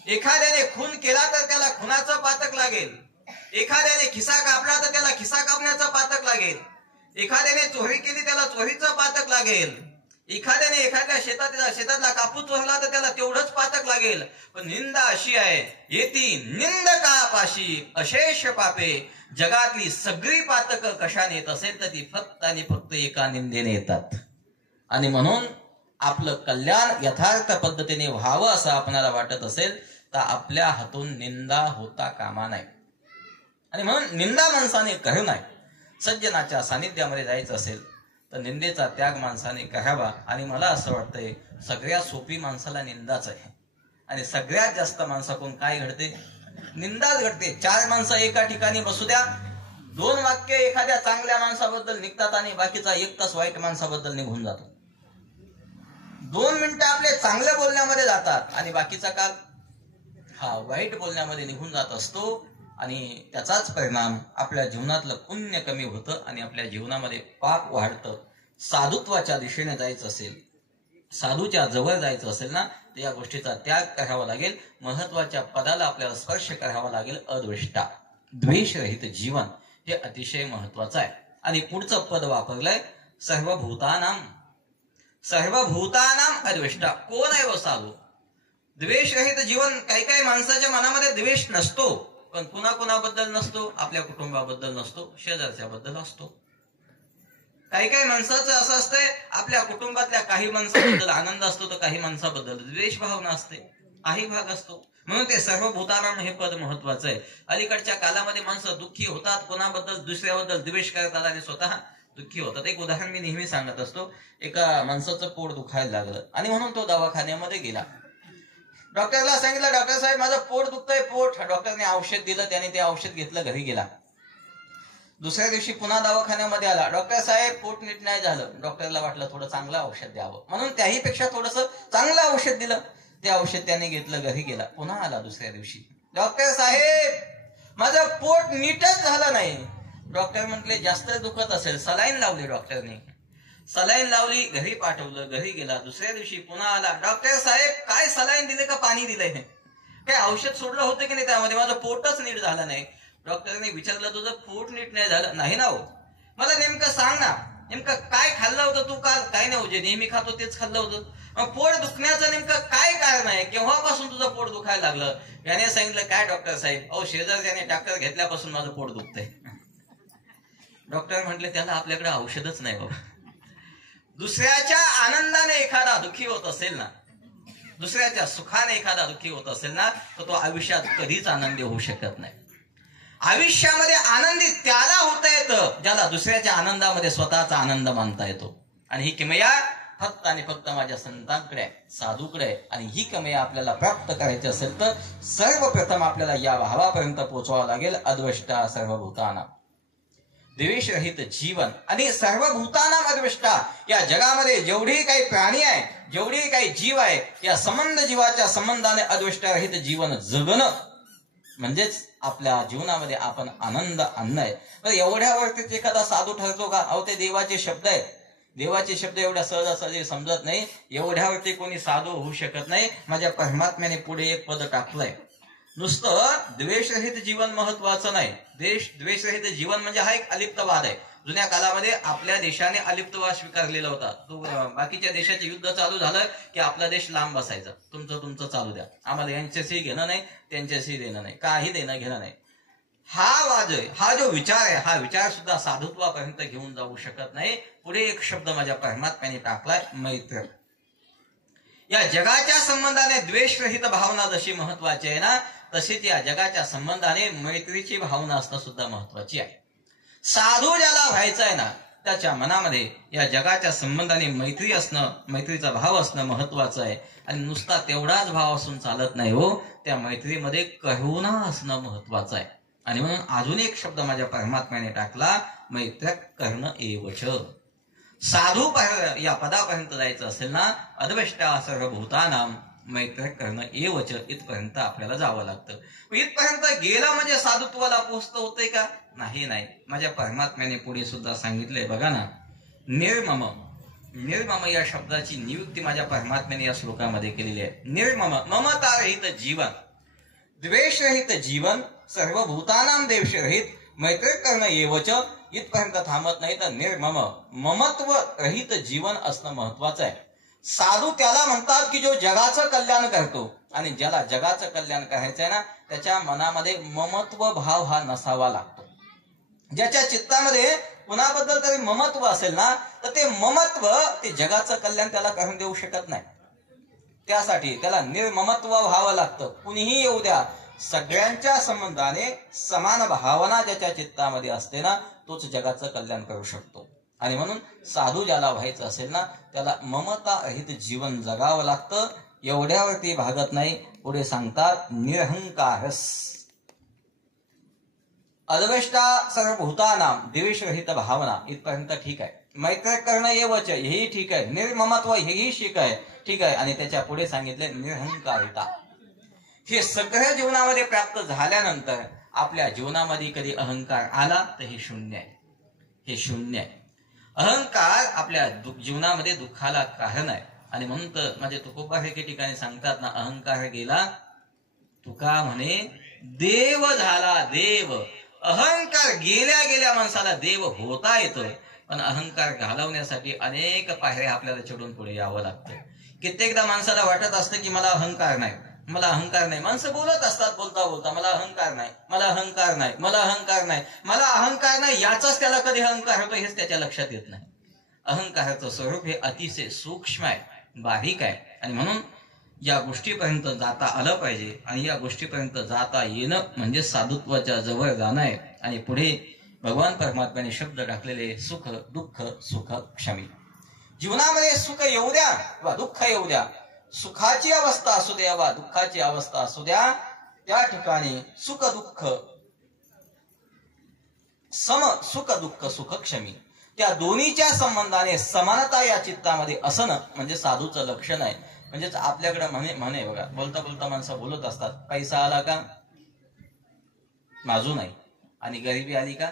एखाद्याने खून केला तर त्याला खुनाचं पातक लागेल. एखाद्याने खिसा कापला तर त्याला खिसा कापण्याचं पातक लागेल. एखाद्याने चोरी केली त्याला चोरीचं पातक लागेल. एखाद्याने एखाद्या शेतातला कापूस चोरला तर त्याला तेवढंच पातक लागेल. पण निंदा अशी आहे, येती निंदकापाशी अशेष पापे. जगातली सगळी पातक कशाने येत असेल तर ती फक्त आणि फक्त एका निंदेने येतात. आणि म्हणून आपलं कल्याण यथार्थ पद्धतीने व्हावं असं आपल्याला वाटत असेल तर आपल्या हातून निंदा होता कामा नाही. आणि म्हणून निंदा माणसाने करू नये. सज्जनाच्या सानिध्यामध्ये जायचं असेल तर निंदेचा त्याग माणसाने करावा. आणि मला असं वाटतंय सगळ्यात सोपी माणसाला निंदाच आहे. आणि सगळ्यात जास्त माणसाकडून काय घडते? निंदाच घडते. 4 माणसं एका ठिकाणी बसू द्या, 2 वाक्य एखाद्या चांगल्या माणसाबद्दल निघतात आणि बाकीचा 1 तास वाईट माणसाबद्दल निघून जातो. 2 मिनिटं आपले चांगल्या बोलण्यामध्ये जातात आणि बाकीचा काळ हा वाईट बोलण्यामध्ये निघून जात असतो. आणि त्याचाच परिणाम आपल्या जीवनातलं पुण्य कमी होतं आणि आपल्या जीवनामध्ये पाप वाढतं. साधुत्वाच्या दिशेने जायचं असेल, साधूच्या जवळ जायचं असेल ना, तर या गोष्टीचा त्याग करावा लागेल. महत्वाच्या पदाला आपल्याला स्पर्श करावा लागेल. अद्वेष्टा, द्वेषरहित जीवन हे अतिशय महत्वाचं आहे. आणि पुढचं पद वापरलंय, सर्वभूतानाम अद्वेष्टा. कोण आहे व साधू? द्वेषरहित जीवन. काही माणसाच्या मनामध्ये द्वेष नसतो, पण कुणाबद्दल नसतो? आपल्या कुटुंबाबद्दल नसतो, शेजारच्या बद्दल असतो. काही माणसाचं असं असतंय, आपल्या कुटुंबातल्या काही माणसाबद्दल आनंद असतो तर काही माणसाबद्दल द्वेष भावना असते, काही भाग असतो. म्हणून ते सर्वभूतानाम हे पद महत्वाचं आहे. अलीकडच्या कालामध्ये माणसं दुःखी होतात, कोणाबद्दल दुसऱ्याबद्दल द्वेष करतात आणि स्वतः दुःखी होतात. एक उदाहरण मी नेहमी सांगत असतो. एका माणसाचं पोट दुखायला लागलं आणि म्हणून तो दवाखान्यामध्ये गेला. डॉक्टरला सांगितलं, डॉक्टर साहेब माझं पोट दुखतंय. डॉक्टरने औषध दिलं, त्याने ते औषध घेतलं, घरी गेला. दुसऱ्या दिवशी पुन्हा दवाखान्यामध्ये आला. डॉक्टर साहेब पोट नीट नाही झालं. डॉक्टरला वाटलं थोडं चांगलं औषध द्यावं, म्हणून त्याही पेक्षा थोडस चांगलं औषध दिलं. ते औषध त्याने घेतलं, घरी गेला. पुन्हा आला दुसऱ्या दिवशी, डॉक्टर साहेब माझं पोट नीटच झालं नाही. डॉक्टर म्हटले जास्त दुखत असेल, सलाईन लावली. डॉक्टरने सलाईन लावली, घरी पाठवलं, घरी गेला. दुसऱ्या दिवशी पुन्हा आला. डॉक्टर साहेब काय सलाईन दिले का पाणी दिलंय? काय औषध सोडलं होतं की नाही त्यामध्ये? माझं पोटच नीट झालं नाही. डॉक्टरने विचारलं, तुझं पोट नीट नाही झालं? नाही ना हो. मला नेमकं सांग ना, नेमकं काय खाल्लं होतं तू काल? काय नाही, जे नेहमी खातो तेच खाल्लं होतं. मग पोट दुखण्याचं नेमकं काय कारण आहे? केव्हापासून तुझं पोट दुखायला लागलं? याने सांगितलं, काय डॉक्टर साहेब, अहो शेजारच्याने डॉक्टर घेतल्यापासून माझं पोट दुखतंय. डॉक्टर म्हटले, त्याला आपल्याकडे औषधच नाही बाबा. दुसऱ्याच्या आनंदाने एखादा दुःखी होत असेल ना, दुसऱ्याच्या सुखाने एखादा दुःखी होत असेल ना, तर तो आयुष्यात कधीच आनंदी होऊ शकत नाही. आयुष्यामध्ये आनंदी त्याला होता येतं ज्याला दुसऱ्याच्या आनंदामध्ये स्वतःचा आनंद मानता येतो. आणि ही किमया फक्त आणि फक्त माझ्या संतांकडे आहे, साधूकडे आहे. आणि ही किमया आपल्याला प्राप्त करायची असेल तर सर्वप्रथम आपल्याला या भावापर्यंत पोहोचावं लागेल. अद्वेष्टा सर्वभूतानां, द्वेषरहित जीवन. आणि सर्वभूतानां अद्वेष्टा, या जगामध्ये जेवढी काही प्राणी आहे, जेवढी काही जीव आहे, या संबंध जीवाच्या संबंधाने अद्वेष्टारहित जीवन जगणं म्हणजेच आपल्या जीवनामध्ये आपण आनंद आणणं आहे. तर एवढ्यावरतीच एखादा साधू ठरतो का? अहो ते देवाचे शब्द आहेत. देवाचे शब्द एवढ्या सहजासहजी समजत नाही, एवढ्यावरती कोणी साधू होऊ शकत नाही. माझ्या परमात्म्याने पुढे एक पद टाकलंय, नुसतं द्वेषरहित जीवन महत्वाचं नाही. द्वेषरहित जीवन म्हणजे हा एक अलिप्तवाद आहे. जुन्या काळामध्ये आपल्या देशाने अलिप्तवाद स्वीकारलेला होता. तो बाकीच्या देशाचे युद्ध चालू झालं की आपला देश लांब बसायचा, तुमचं चालू द्या, आम्हाला यांच्याशी घेणं नाही, त्यांच्याशी देणं नाही, काही देणं घेणं नाही. हा वाद आहे, हा जो विचार आहे, हा विचार सुद्धा साधुत्वापर्यंत घेऊन जाऊ शकत नाही. पुढे एक शब्द माझ्या परमात्म्याने टाकलाय, मैत्र. या जगाच्या संबंधाने द्वेषरहित भावना जशी महत्वाची आहे ना, तशीच या जगाच्या संबंधाने मैत्रीची भावना असणं सुद्धा महत्वाची आहे. साधू ज्याला व्हायचं आहे ना, त्याच्या मनामध्ये या जगाच्या संबंधाने मैत्री असणं, मैत्रीचा भाव असणं महत्वाचं आहे. आणि नुसता तेवढाच भाव असून चालत नाही हो, त्या मैत्रीमध्ये करुणा असणं महत्वाचं आहे. आणि म्हणून अजून एक शब्द माझ्या परमात्म्याने टाकला, मैत्र करणं एवच. साधू या पदापर्यंत जायचं असेल ना, अद्वेष्टा सर्वभूतानां मैत्र करणं एवच, इथपर्यंत आपल्याला जावं लागतं. इथपर्यंत गेलं म्हणजे साधुत्वाला पोहोचतं होतंय का? नाही. माझ्या परमात्म्याने पुढे सुद्धा सांगितलंय बघा ना, निर्मम. निर्मम या शब्दाची नियुक्ती माझ्या परमात्म्याने या श्लोकामध्ये केलेली आहे. निर्मम, ममतारहित जीवन, द्वेषरहित जीवन, सर्वभूतानां द्वेषरहित, मैत्री करणं एवच, इथपर्यंत थांबत नाही तर निर्मम, ममत्व रहित जीवन असणं महत्वाचं आहे. साधू त्याला म्हणतात की जो जगाचं कल्याण करतो, आणि ज्याला जगाचं कल्याण करायचं आहे ना, त्याच्या मनामध्ये ममत्व भाव हा नसावा लागतो. ज्याच्या चित्तामध्ये कुणाबद्दल तरी ममत्व असेल ना, तर ते ममत्व ते जगाचं कल्याण त्याला करून देऊ शकत नाही. त्यासाठी त्याला निर्ममत्व व्हावं लागतं. कुणीही येऊ द्या, सगळ्यांच्या संबंधाने समान भावना ज्याच्या चित्तामध्ये असते ना, तोच जगाचं कल्याण करू शकतो. आणि म्हणून साधू ज्याला व्हायचं असेल ना, त्याला ममता रहित जीवन जगावं लागतं. एवढ्यावरती भागत नाही. पुढे सांगतात निरहंकारस, अद्वेष्टा सर्वभूतानां द्वेषरहित भावना, इथपर्यंत ठीक आहे. मैत्र करणं एवच, हेही ठीक आहे. निर्ममत्व हेही ठीक आहे. आणि त्याच्या पुढे सांगितले निरहंकारिता. हे सगळ्या जीवनामध्ये प्राप्त झाल्यानंतर आपल्या जीवनामध्ये कधी अहंकार आला तर हे शून्य आहे. हे शून्य आहे. अहंकार आपल्या जीवनामध्ये दुःखाला कारण आहे. आणि म्हणून तर माझे तुकोबा हे ठिकाणी सांगतात ना, अहंकार गेला तुका म्हणे देव झाला देव. अहंकार गेल्या माणसाला देव होता येतं, पण अहंकार घालवण्यासाठी अनेक पायऱ्या आपल्याला चढून पुढे यावं लागतं. कित्येकदा माणसाला वाटत असतं की मला अहंकार नाही. माणसं बोलत असतात बोलता मला अहंकार नाही. याचाच त्याला कधी अहंकार होतो हेच त्याच्या लक्षात येत नाही. अहंकाराचं स्वरूप हे अतिशय सूक्ष्म आहे, बारीक आहे. आणि म्हणून या गोष्टीपर्यंत जाता आलं पाहिजे. आणि या गोष्टीपर्यंत जाता येणं म्हणजे साधुत्वाच्या जवळ जाणं आहे. आणि पुढे भगवान परमात्म्याने शब्द टाकलेले सुख दुःख सुख क्षमी. जीवनामध्ये सुख येऊ द्या वा दुःख येऊ द्या, सुखाची अवस्था असू द्या वा दुःखाची अवस्था असू द्या, त्या ठिकाणी सुख दुःख सम, सुख दुःख सुख क्षमी, त्या दोन्हीच्या संबंधाने समानता या चित्तामध्ये असणं म्हणजे साधूचं लक्षण आहे. म्हणजेच आपल्याकडे म्हणे बघा, बोलता बोलता माणसं बोलत असतात, पैसा आला का लाजू नाही, आणि गरिबी आली का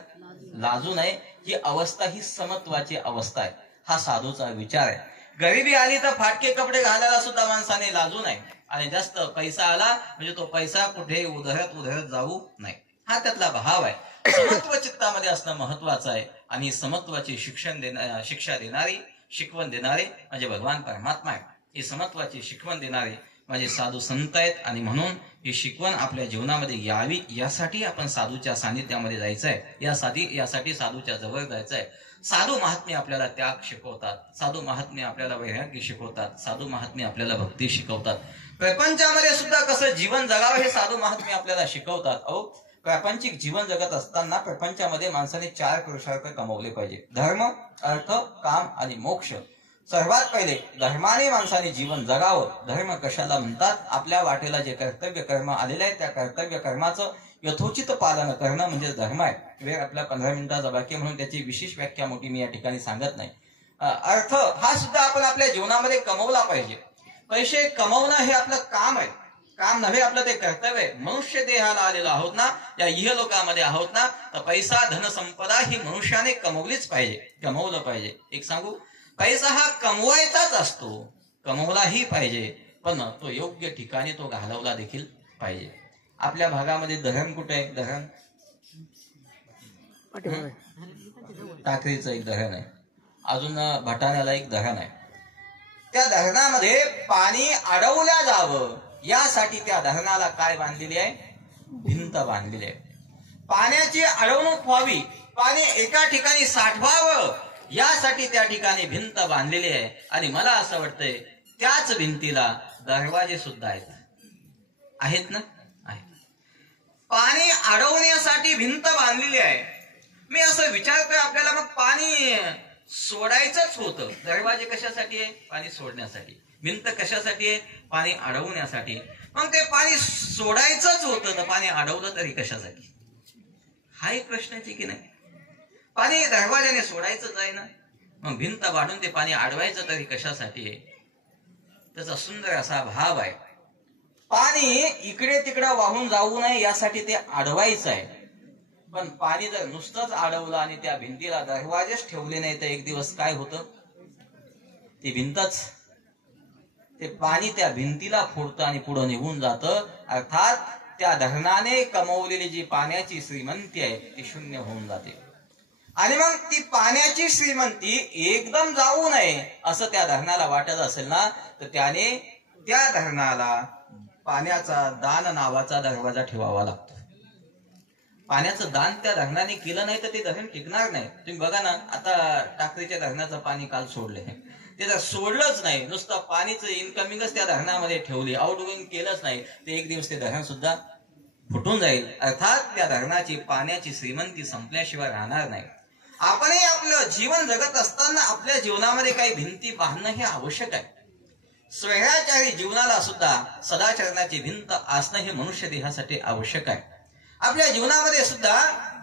लाजू नाही. ही अवस्था ही समत्वाची अवस्था आहे. हा साधूचा विचार आहे. गरिबी आली तर फाटके कपडे घालायला सुद्धा माणसाने लाजू नाही, आणि जास्त पैसा आला म्हणजे तो पैसा कुठे उधळत जाऊ नये, हा त्यातला भाव आहे. समत्व चित्तामध्ये असणं महत्वाचं आहे. आणि समत्वाची शिकवण देणारे म्हणजे भगवान परमात्मा आहे. ही समत्वाची शिकवण देणारे माझे साधू संत आहेत. आणि म्हणून ही शिकवण आपल्या जीवनामध्ये यावी यासाठी आपण साधूच्या सानिध्यामध्ये जायचं आहे. यासाठी साधूच्या जवळ जायचं आहे. साधू महात्मे आपल्याला त्याग शिकवतात, साधू महात्मे आपल्याला वैराग्य शिकवतात, साधू महात्मे आपल्याला भक्ती शिकवतात. प्रपंचामध्ये सुद्धा कसं जीवन जगावं हे साधू महात्मे आपल्याला शिकवतात. प्रापंचिक जीवन जगत असताना प्रपंचामध्ये माणसाने 4 पुरुषार्थ कमवले पाहिजे: धर्म, अर्थ, काम आणि मोक्ष. सर्वात पहिले धर्माने माणसाने जीवन जगावं. धर्म कशाला म्हणतात? आपल्या वाटेला जे कर्तव्य कर्म आलेले आहे त्या कर्तव्य कर्माचं यथोचित पालन करणं म्हणजे धर्म आहे. वेळ आपल्या 15 मिनिटाचा बाकी म्हणून त्याची विशेष व्याख्या मोठी मी या ठिकाणी सांगत नाही. अर्थ हा सुद्धा आपण आपल्या जीवनामध्ये कमवला पाहिजे. पैसे कमवणं हे आपलं काम आहे, काम नव्हे, आपलं ते कर्तव्य आहे. मनुष्य देहाला आलेलो आहोत ना, या इहलोकामध्ये आहोत ना, तर पैसा धन संपदा ही मनुष्याने कमवलीच पाहिजे, कमवलं पाहिजे. एक सांगू, पैसा हा कमवायचाच असतो, कमवलाही पाहिजे, पण तो योग्य ठिकाणी तो घालवला देखील पाहिजे. आपल्या भागामध्ये धरण कुठे आहे? धरण टाकळीचं एक धरण आहे, अजून भटाण्याला एक धरण आहे. त्या धरणामध्ये पाणी अडवल्या जावं यासाठी त्या धरणाला काय बांधलेली आहे? भिंत बांधलेली आहे. पाण्याची अडवणूक व्हावी, पाणी एका ठिकाणी साठवावं यासाठी त्या ठिकाणी भिंत बांधलेली आहे. आणि मला असं वाटतंय त्याच भिंतीला दरवाजे सुद्धा आहेत ना? आहेत. पाणी अडवण्यासाठी भिंत बांधलेली आहे. मी असं विचारतोय आपल्याला, मग पाणी सोडायचंच होतं, दरवाजे कशासाठी आहे? पाणी सोडण्यासाठी. भिंत कशासाठी आहे? पाणी अडवण्यासाठी. मग ते पाणी सोडायचंच होतं तर पाणी अडवलं तरी कशासाठी? हा एक प्रश्नाची की नाही? पाणी दरवाजाने सोडायचंच आहे ना, मग भिंत बांधून ते पाणी अडवायचं तरी कशासाठी आहे? त्याचा सुंदर असा भाव आहे. पाणी इकडे तिकडे वाहून जाऊ नये यासाठी ते अडवायचं आहे. पण पाणी जर नुसतंच अडवलं आणि त्या भिंतीला दरवाजेच ठेवले नाही तर एक दिवस काय होतं? ती भिंतच, ते पाणी त्या भिंतीला फोडतं आणि पुढे निघून जातं. अर्थात त्या धरणाने कमवलेली जी पाण्याची श्रीमंती आहे ती शून्य होऊन जाते. आणि मग ती पाण्याची श्रीमंती एकदम जाऊ नये असं त्या धरणाला वाटत असेल ना, तर त्याने त्या धरणाला पाण्याचा दान नावाचा दरवाजा ठेवावा लागतो. पाण्याचं दान त्या धरणाने केलं नाही तर ते धरण टिकणार नाही. तुम्ही बघा ना, आता टाकळीच्या धरणाचं पाणी काल सोडले, ते जर सोडलंच नाही, नुसतं पाणीचं इनकमिंगच त्या धरणामध्ये ठेवली, आउटगोईंग केलंच नाही, तर एक दिवस ते धरण सुद्धा फुटून जाईल. अर्थात त्या धरणाची पाण्याची श्रीमंती संपल्याशिवाय राहणार नाही. आपणही आपलं जीवन जगत असताना आपल्या जीवनामध्ये काही भिंती बांधणं हे आवश्यक आहे. स्वैराचारी जीवनाला सुद्धा सदाचरणाची भिंत असणं हे मनुष्य देहासाठी आवश्यक आहे. आपल्या जीवनामध्ये सुद्धा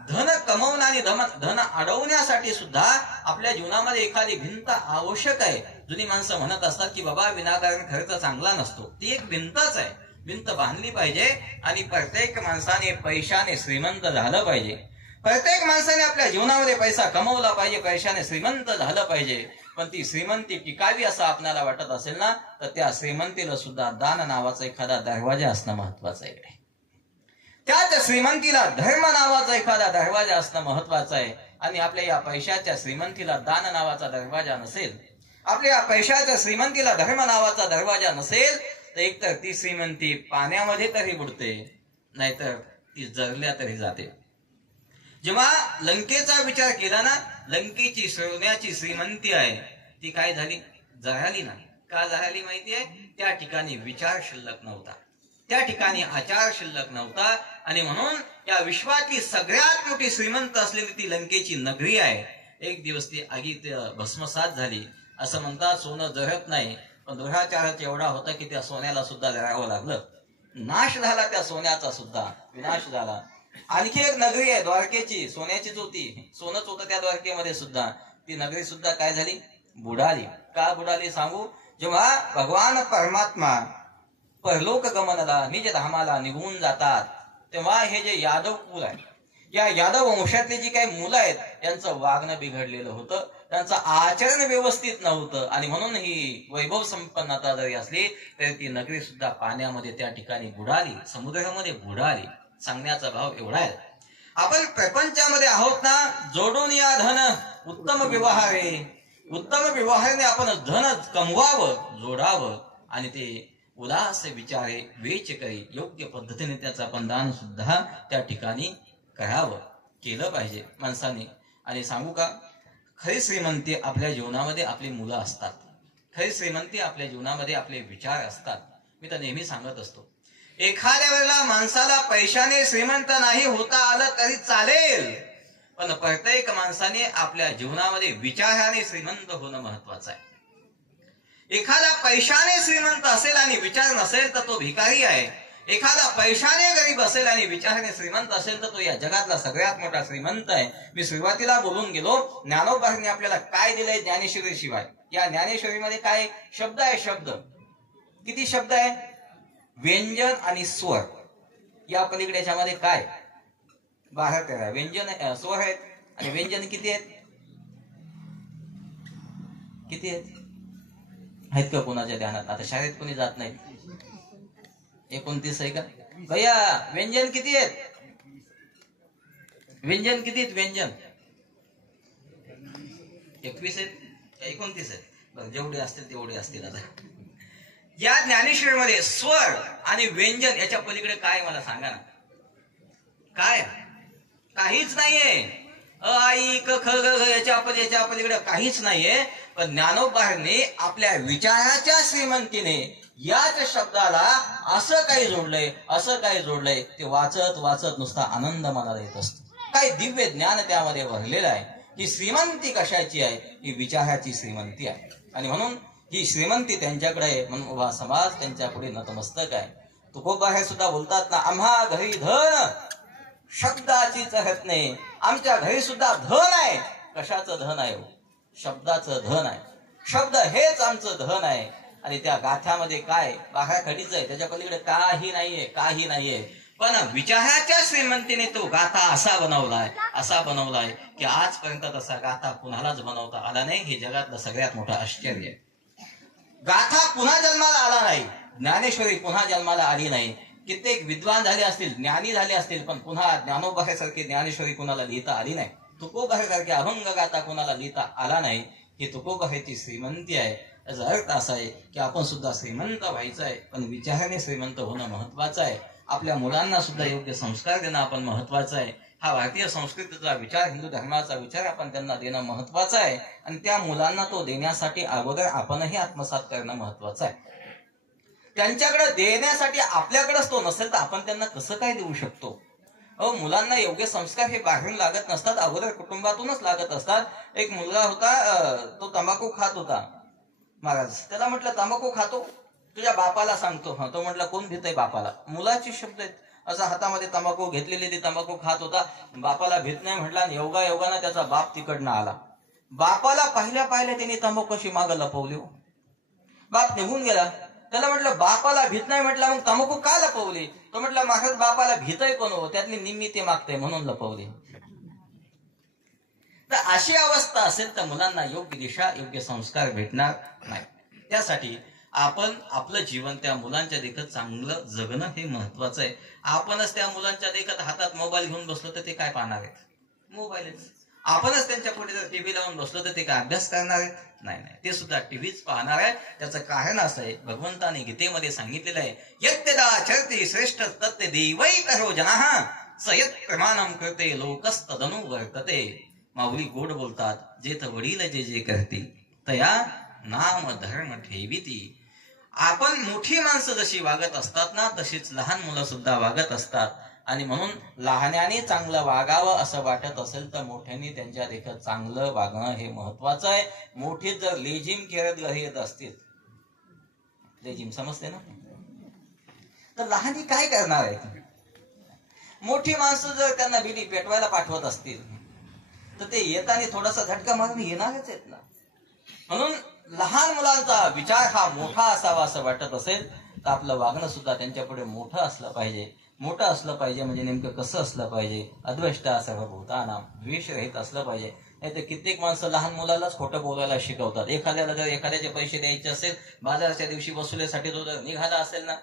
धन कमवणं आणि धन अडवण्यासाठी सुद्धा आपल्या जीवनामध्ये एखादी भिंत आवश्यक आहे. जुनी माणसं म्हणत असतात की बाबा विनाकारण खर्च चांगला नसतो, ती एक भिंतच आहे. भिंत बांधली पाहिजे आणि प्रत्येक माणसाने पैशाने श्रीमंत झालं पाहिजे. प्रत्येक माणसाने आपल्या जीवनामध्ये पैसा कमवला पाहिजे, पैशाने श्रीमंत झालं पाहिजे. पण ती श्रीमंती टिकावी असं आपल्याला वाटत असेल ना, तर त्या श्रीमंतीला सुद्धा दान नावाचा एखादा दरवाजा असणं महत्वाचं आहे. त्याच श्रीमंतीला धर्म नावाचा एखादा दरवाजा असणं महत्वाचं आहे. आणि आपल्या या पैशाच्या श्रीमंतीला दान नावाचा दरवाजा नसेल, आपल्या पैशाच्या श्रीमंतीला धर्म नावाचा दरवाजा नसेल, तर एकतर ती श्रीमंती पाण्यामध्ये तरी बुडते, नाहीतर ती जरल्या तरी जाते. जेव्हा लंकेचा विचार केला ना, लंकेची सोन्याची श्रीमंती आहे ती काय झाली? जळाली नाही. का जळाली माहितीये? त्या ठिकाणी विचार शिल्लक नव्हता, त्या ठिकाणी आचार शिल्लक नव्हता. आणि म्हणून या विश्वातली सगळ्यात मोठी श्रीमंत असलेली ती लंकेची नगरी आहे, एक दिवस ती आगीत भस्मसात झाली. असं म्हणतात सोनं जळत नाही, पण दुराचारच एवढा होता की त्या सोन्याला सुद्धा जळावं लागलं. नाश झाला त्या सोन्याचा सुद्धा, विनाश झाला. आणखी एक नगरी आहे द्वारकेची, सोन्याचीच होती, सोनच होतं त्या द्वारकेमध्ये सुद्धा. ती नगरी सुद्धा काय झाली? बुडाली. का बुडाली सांगू? जेव्हा भगवान परमात्मा परलोक गमनाला निज धामाला निघून जातात, तेव्हा हे जे यादव कुल आहे, या यादव वंशातली जी काही मुलं आहेत यांचं वागणं बिघडलेलं होतं, त्यांचं आचरण व्यवस्थित नव्हतं. आणि म्हणून ही वैभव संपन्नता जरी असली तरी ती नगरी सुद्धा पाण्यामध्ये त्या ठिकाणी बुडाली, समुद्रामध्ये बुडाली. सांगण्याचा भाव एवढा आहे, आपण प्रपंचामध्ये आहोत ना, जोडून या धन उत्तम व्यवहारे, उत्तम व्यवहाराने आपण धन कमवावं, जोडावं आणि ते उदास विचारे वेच करी योग्य पद्धतीने त्याचं आपण दान सुद्धा त्या ठिकाणी करावं, केलं पाहिजे माणसाने. आणि सांगू का, खरी श्रीमंती आपल्या जीवनामध्ये आपली मुलं असतात, खरी श्रीमंती आपल्या जीवनामध्ये आपले विचार असतात. मी तर नेहमी सांगत असतो, एखाद्या वेळेला माणसाला पैशाने श्रीमंत नाही होता आलं तरी चालेल, पण प्रत्येक माणसाने आपल्या जीवनामध्ये विचाराने श्रीमंत होणं महत्वाचं आहे. एखादा पैशाने श्रीमंत असेल आणि विचार नसेल तर तो भिकारी आहे. एखादा पैशाने गरीब असेल आणि विचाराने श्रीमंत असेल तर तो या जगातला सगळ्यात मोठा श्रीमंत आहे. मी सुरुवातीला बोलून गेलो, ज्ञानोबांनी आपल्याला काय दिलंय ज्ञानेश्वरी शिवाय. या ज्ञानेश्वरीमध्ये काय शब्द आहे? शब्द किती शब्द आहे? व्यंजन आणि स्वर. या पलीकडे याच्यामध्ये काय 12-13 व्यंजन स्वर आहेत आणि व्यंजन किती आहेत? किती आहेत का कोणाच्या ध्यानात? आता शाळेत कोणी जात नाही. 29 आहे का भैया? व्यंजन किती आहेत? व्यंजन किती आहेत? व्यंजन 21 आहेत का 29 आहेत? बरं, जेवढे असतील तेवढे असतील. आता या ज्ञानेश्वरीमध्ये स्वर आणि व्यंजन याच्या पलीकडे काय मला सांगा ना? काय? काहीच नाहीये. आई क ख ग घ याच्या पलीकडे काहीच नाहीये. पण ज्ञानोबांनी आपल्या विचाराच्या श्रीमंतीने याच शब्दाला असं काही जोडलंय ते वाचत वाचत नुसता आनंद मनाला येत असतो. काय दिव्य ज्ञान त्यामध्ये भरलेलं आहे. ही श्रीमंती कशाची आहे? ही विचाराची श्रीमंती आहे. आणि म्हणून ही श्रीमंती त्यांच्याकडे आहे. म्हणून उभा समाज त्यांच्या पुढे नतमस्तक आहे. तुकोबा हे सुद्धा बोलतात ना, आम्हा घरी धन शब्दाची चहत नाही. आमच्या घरी सुद्धा धन आहे. कशाचं धन आहे? शब्दाचं धन आहे. शब्द हेच आमचं धन आहे. आणि त्या गाथ्यामध्ये काय बाघाखडीच आहे, त्याच्या पलीकडे काही नाहीये. पण विचाराच्या श्रीमंतीने तो गाथा असा बनवलाय की आजपर्यंत तसा गाथा कुणालाच बनवता आला नाही. हे जगातलं सगळ्यात मोठं आश्चर्य आहे. गाथा पुन्हा जन्माला आला नाही. ज्ञानेश्वरी पुन्हा जन्माला आली नाही. कित्येक विद्वान झाले असतील, ज्ञानी झाले असतील, पण पुन्हा ज्ञानोबासारखी ज्ञानेश्वरी कुणाला लिहिता आली नाही. तुकोबासारखी अभंग गाथा कुणाला लिहिता आला नाही. ही तुकोबाची श्रीमंती आहे. याचा अर्थ असा आहे की आपण सुद्धा श्रीमंत व्हायचं आहे, पण विचाराने श्रीमंत होणं महत्वाचं आहे. आपल्या मुलांना सुद्धा योग्य संस्कार देणं आपण महत्वाचं आहे. हा भारतीय संस्कृतीचा विचार, हिंदू धर्माचा विचार आपण त्यांना देणं महत्वाचं आहे. आणि त्या मुलांना तो देण्यासाठी अगोदर आपणही आत्मसात करणं महत्वाचं आहे. त्यांच्याकडे देण्यासाठी आपल्याकडेच तो नसेल तर आपण त्यांना कसं काय देऊ शकतो? मुलांना योग्य संस्कार हे बाहेरून लागत नसतात, अगोदर कुटुंबातूनच लागत असतात. एक मुलगा होता, तो तंबाखू खात होता. महाराज त्याला म्हटलं, तंबाखू खातो? तुझ्या बापाला सांगतो. तो म्हटलं, कोण भीतय बापाला? मुलाचे शब्द आहेत. असं हातामध्ये तंबाखू घेतलेली ती तंबाखू खात होता. बापाला भीत नाही म्हटला. योगायोगानं त्याचा बाप तिकडनं आला. बापाला पाहिल्या त्याने तंबाखू कशी मागं लपवली. बाप निघून गेला. त्याला म्हटलं, बापाला भीत नाही म्हटलं, मग तंबाखू का लपवली? तो म्हटलं, महाराज बापाला भीतय कोण हो, त्यातली निम्मी ते मागते म्हणून लपवली. तर अशी अवस्था असेल तर मुलांना योग्य दिशा, योग्य संस्कार भेटणार नाही. त्यासाठी आपण आपलं जीवन त्या मुलांच्या देखत चांगलं जगणं हे महत्वाचं आहे. आपणच त्या मुलांच्या देखत हातात मोबाईल घेऊन बसलो तर ते काय पाहणार आहेत? मोबाईलच. आपणच त्यांच्या पुढे जर टीव्ही लावून बसलो तर ते काय अभ्यास करणार आहेत? नाही, ते सुद्धा टीव्हीच पाहणार आहे. त्याचं कारण असं आहे, भगवंताने गीतेमध्ये सांगितलेलं आहे, यत्यदा चरते श्रेष्ठ तत्ते देवै करो जनाः सयत् प्रमाणम करते लोकस्तदनु वर्तते. माऊली गोड बोलतात, जेथ वडील जे करतील तया नाम धर्म ठेविती. आपण मोठी माणसं जशी वागत असतात ना, तशीच लहान मुलं सुद्धा वागत असतात. आणि म्हणून लहान्याने चांगलं वागावं असं वाटत असेल तर मोठ्यांनी त्यांच्या देखत चांगलं वागणं हे महत्वाचं आहे. मोठे जर लेझिम खेळत घरी येत असतील, लेझिम समजते ना, तर लहानी काय करणार आहे? मोठी माणसं जर त्यांना बिडी पेटवायला पाठवत असतील तर ते येताना थोडासा झटका मारून येणारच आहेत ना. म्हणून लहान मुलांचा विचार हा मोठा असावा असं वाटत असेल तर आपलं वागणं सुद्धा त्यांच्या पुढे मोठं असलं पाहिजे. मोठं असलं पाहिजे म्हणजे नेमकं कसं असलं पाहिजे? अद्वेष्टा सर्वभूतानां, द्वेषरहित असलं पाहिजे. नाही तर कित्येक माणसं लहान मुलालाच खोटं बोलायला शिकवतात. एखाद्याला जर एखाद्याचे पैसे द्यायचे असेल, बाजाराच्या दिवशी वसुलीसाठी तो जर निघाला असेल ना,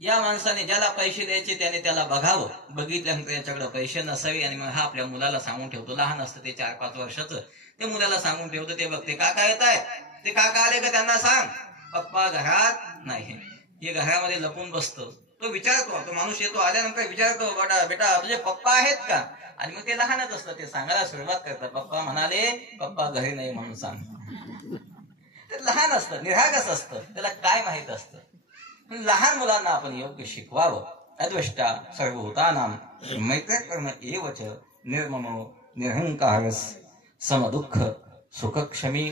या माणसाने ज्याला पैसे द्यायचे त्याने त्याला बघावं, बघितल्यानंतर याच्याकडे पैसे नसावे. आणि मग हा आपल्या मुलाला सांगून ठेवतो, लहान असतं ते 4-5 वर्षाचं, ते मुलाला सांगून ठेवतो, ते बघते काका येत आहेत, ते काका आले का त्यांना सांग पप्पा घरात नाही. हे घरामध्ये लपून बसतो. तो विचारतो, तो माणूस येतो, आल्यानंतर विचारतो, बेटा तुझे पप्पा आहेत का? आणि मग ते लहानच असतं, ते सांगायला सुरुवात करतात. पप्पा म्हणाले, पप्पा घरी नाही म्हणून सांग. ते लहान असतं, निरागस असतं, त्याला काय माहित असतं. लहान मुलांना आपण योग्य शिकवावं. अद्वेष्टा सर्वभूतानां मैत्री करणं एवच निर्ममो निरहंकारस समदुःख सुखक्षमी.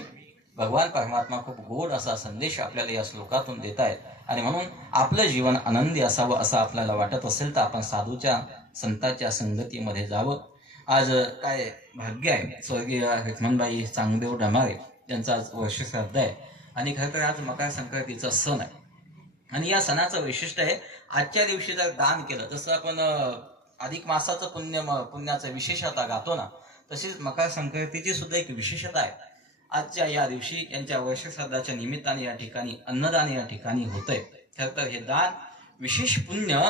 भगवान परमात्मा खूप गोड असा संदेश आपल्याला या श्लोकातून देत आहेत. आणि म्हणून आपलं जीवन आनंदी असावं असं आपल्याला वाटत असेल तर आपण साधूच्या संतांच्या संगतीमध्ये जावं. आज काय भाग्य आहे, स्वर्गीय रखमनबाई चांगदेव डमारे यांचा आज वर्षश्राद्ध आहे. आणि खरं तर आज मकर संक्रांतीचा सण आहे. आणि या सणाचं वैशिष्ट्य आहे, आजच्या दिवशी जर दान केलं, जसं आपण अधिक मासाचं पुण्याचं विशेषता गातो ना, तशीच मकर संक्रांतीची सुद्धा एक विशेषता आहे. आजच्या या दिवशी यांच्या वर्षश्राद्धाच्या निमित्ताने या ठिकाणी अन्नदान या ठिकाणी होतंय. खरं तर हे दान विशेष पुण्य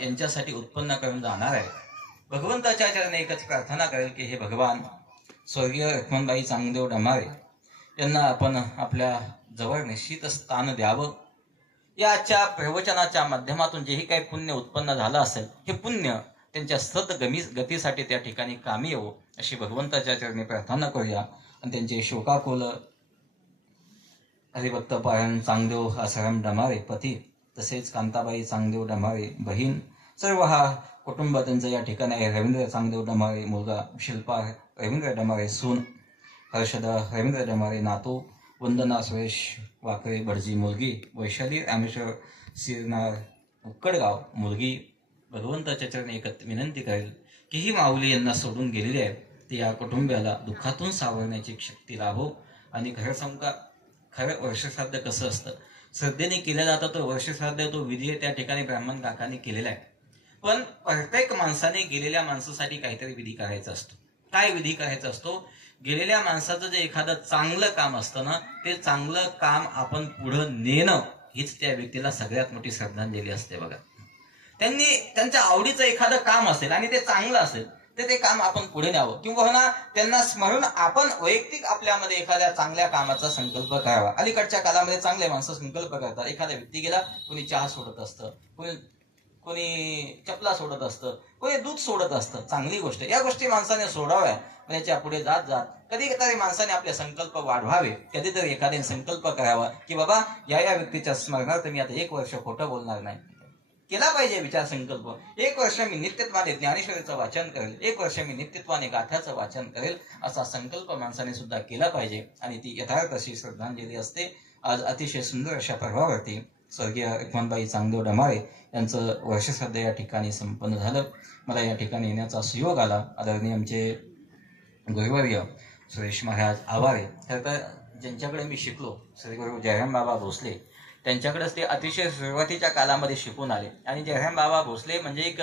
यांच्यासाठी उत्पन्न करून जाणार आहे. भगवंताच्या चरणी एकच प्रार्थना करेल की हे भगवान, स्वर्गीय रखमनबाई चांगदेव डमारे यांना आपण आपल्या जवळ निश्चित स्थान द्यावं. या आजच्या प्रवचनाच्या माध्यमातून जेही काही पुण्य उत्पन्न झालं असेल, हे पुण्य त्यांच्या सत गतीसाठी त्या ठिकाणी कामी येवो अशी भगवंताच्या चरणी प्रार्थना करूया. आणि त्यांचे शोकाकुल हरिभक्त पारायण चांगदेव आसाराम डमारे पती, तसेच कांताबाई चांगदेव डमारे बहीण, सर्व हा कुटुंब त्यांचं या ठिकाणी आहे. रवींद्र चांगदेव डमारे मुलगा, शिल्पा रवींद्र डमारे सून, हर्षदा रवींद्र डमारे नातू, वंदना सुरेश वाकरे भटजी मुलगी, वैशाली रामेश्वर सिरनार उक्कडगाव मुलगी. भगवंताच्या चरणी एकच विनंती करेल की ही माऊली यांना सोडून गेलेली आहे, ती या कुटुंबाला दुःखातून सावरण्याची शक्ती लाभो. आणि खरं वर्षश्राद्ध कसं असतं, श्रद्धेने केलं जातं. तो वर्षश्राद्ध, तो विधी त्या ठिकाणी ब्राह्मण काकांनी केलेला आहे. पण प्रत्येक माणसाने गेलेल्या माणसासाठी काहीतरी विधी करायचा असतो. काय विधी करायचा असतो? गेलेल्या माणसाचं जे एखादं चांगलं काम असतं ना, ते चांगलं काम आपण पुढं नेणं हीच त्या व्यक्तीला सगळ्यात मोठी श्रद्धांजली असते. बघा, त्यांनी त्यांच्या आवडीचं एखादं काम असेल आणि ते चांगलं असेल तर ते काम आपण पुढे न्यावं, किंवा त्यांना स्मरून आपण वैयक्तिक आपल्यामध्ये एखाद्या चांगल्या कामाचा संकल्प करावा. अलीकडच्या काळामध्ये चांगले माणसं संकल्प करतात. एखादा व्यक्ती गेला, कोणी चहा सोडत असतं, कोणी चपला सोडत असतं, कोणी दूध सोडत असतं. चांगली गोष्ट, या गोष्टी माणसाने सोडाव्या. याच्या पुढे जात जात कधीतरी माणसाने आपले संकल्प वाढवावे. कधीतरी एखाद्याने संकल्प करावा की बाबा या व्यक्तीच्या स्मरणार्थ मी आता 1 वर्ष खोटं बोलणार नाही. केला पाहिजे विचार संकल्प. 1 वर्ष मी नित्यत्वाने ज्ञानेश्वरीचं वाचन करेल, 1 वर्ष मी नित्यत्वाने गाथ्याचं वाचन करेल, असा संकल्प माणसाने सुद्धा केला पाहिजे. आणि ती यथार्थ अशी श्रद्धांजली असते. आज अतिशय सुंदर अशा पर्वावरती स्वर्गीय रखमनबाई चांगदेव डमारे यांचं वर्षश्राद्ध या ठिकाणी संपन्न झालं. मला या ठिकाणी येण्याचा सुयोग आला. आदरणीय आमचे गुरुवर्य सुरेश महाराज आवारे, खरं तर ज्यांच्याकडे मी शिकलो, श्री गुरु जयराम बाबा भोसले, त्यांच्याकडेच ते अतिशय सुरुवातीच्या काळामध्ये शिकून आले. आणि जयराम बाबा भोसले म्हणजे एक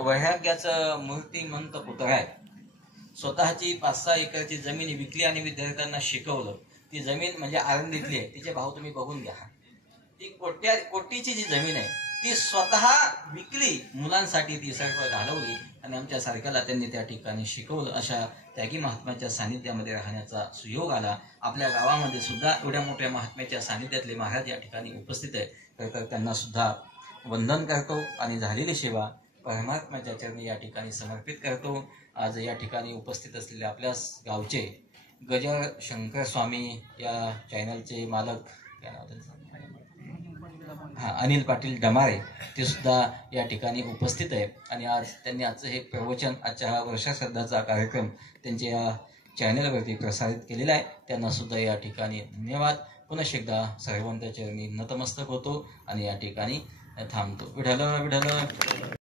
वैराग्याचं मूर्तिमंत पुतळा आहे. स्वतःची 5-6 एकरची जमीन विकली आणि विद्यार्थ्यांना शिकवलं. ती जमीन म्हणजे आळंदीतली आहे. तिचे भाव तुम्ही बघून घ्या. ती कोटीची जी जमीन आहे ती स्वतः विकली, मुलांसाठी ती सर्व घालवली आणि आमच्या सारख्याला त्यांनी त्या ठिकाणी शिकवलं. अशा त्यागी महात्म्याच्या सानिध्यामध्ये राहण्याचा सुयोग आला. आपल्या गावामध्ये सुद्धा एवढ्या मोठ्या महात्म्याच्या सानिध्यातले महाराज या ठिकाणी उपस्थित आहे. तर त्यांना सुद्धा वंदन करतो आणि झालेली सेवा परमात्म्याच्या चरणी या ठिकाणी समर्पित करतो. आज या ठिकाणी उपस्थित असलेले आपल्याच गावचे गजर शंकर स्वामी या चॅनलचे मालक, काय नाव त्यांचं, अनिल पाटील डमारे, ते सुद्धा या ठिकाणी उपस्थित आहे. आणि आज त्यांनी आजचं हे प्रवचन, आजच्या हा वर्षश्राद्धाचा कार्यक्रम त्यांच्या या चॅनलवरती प्रसारित केलेला आहे. त्यांना सुद्धा या ठिकाणी धन्यवाद. पुनश्च एकदा सर्वांच्या चरणी नतमस्तक होतो आणि या ठिकाणी थांबतो. विठ्ठल विठ्ठल.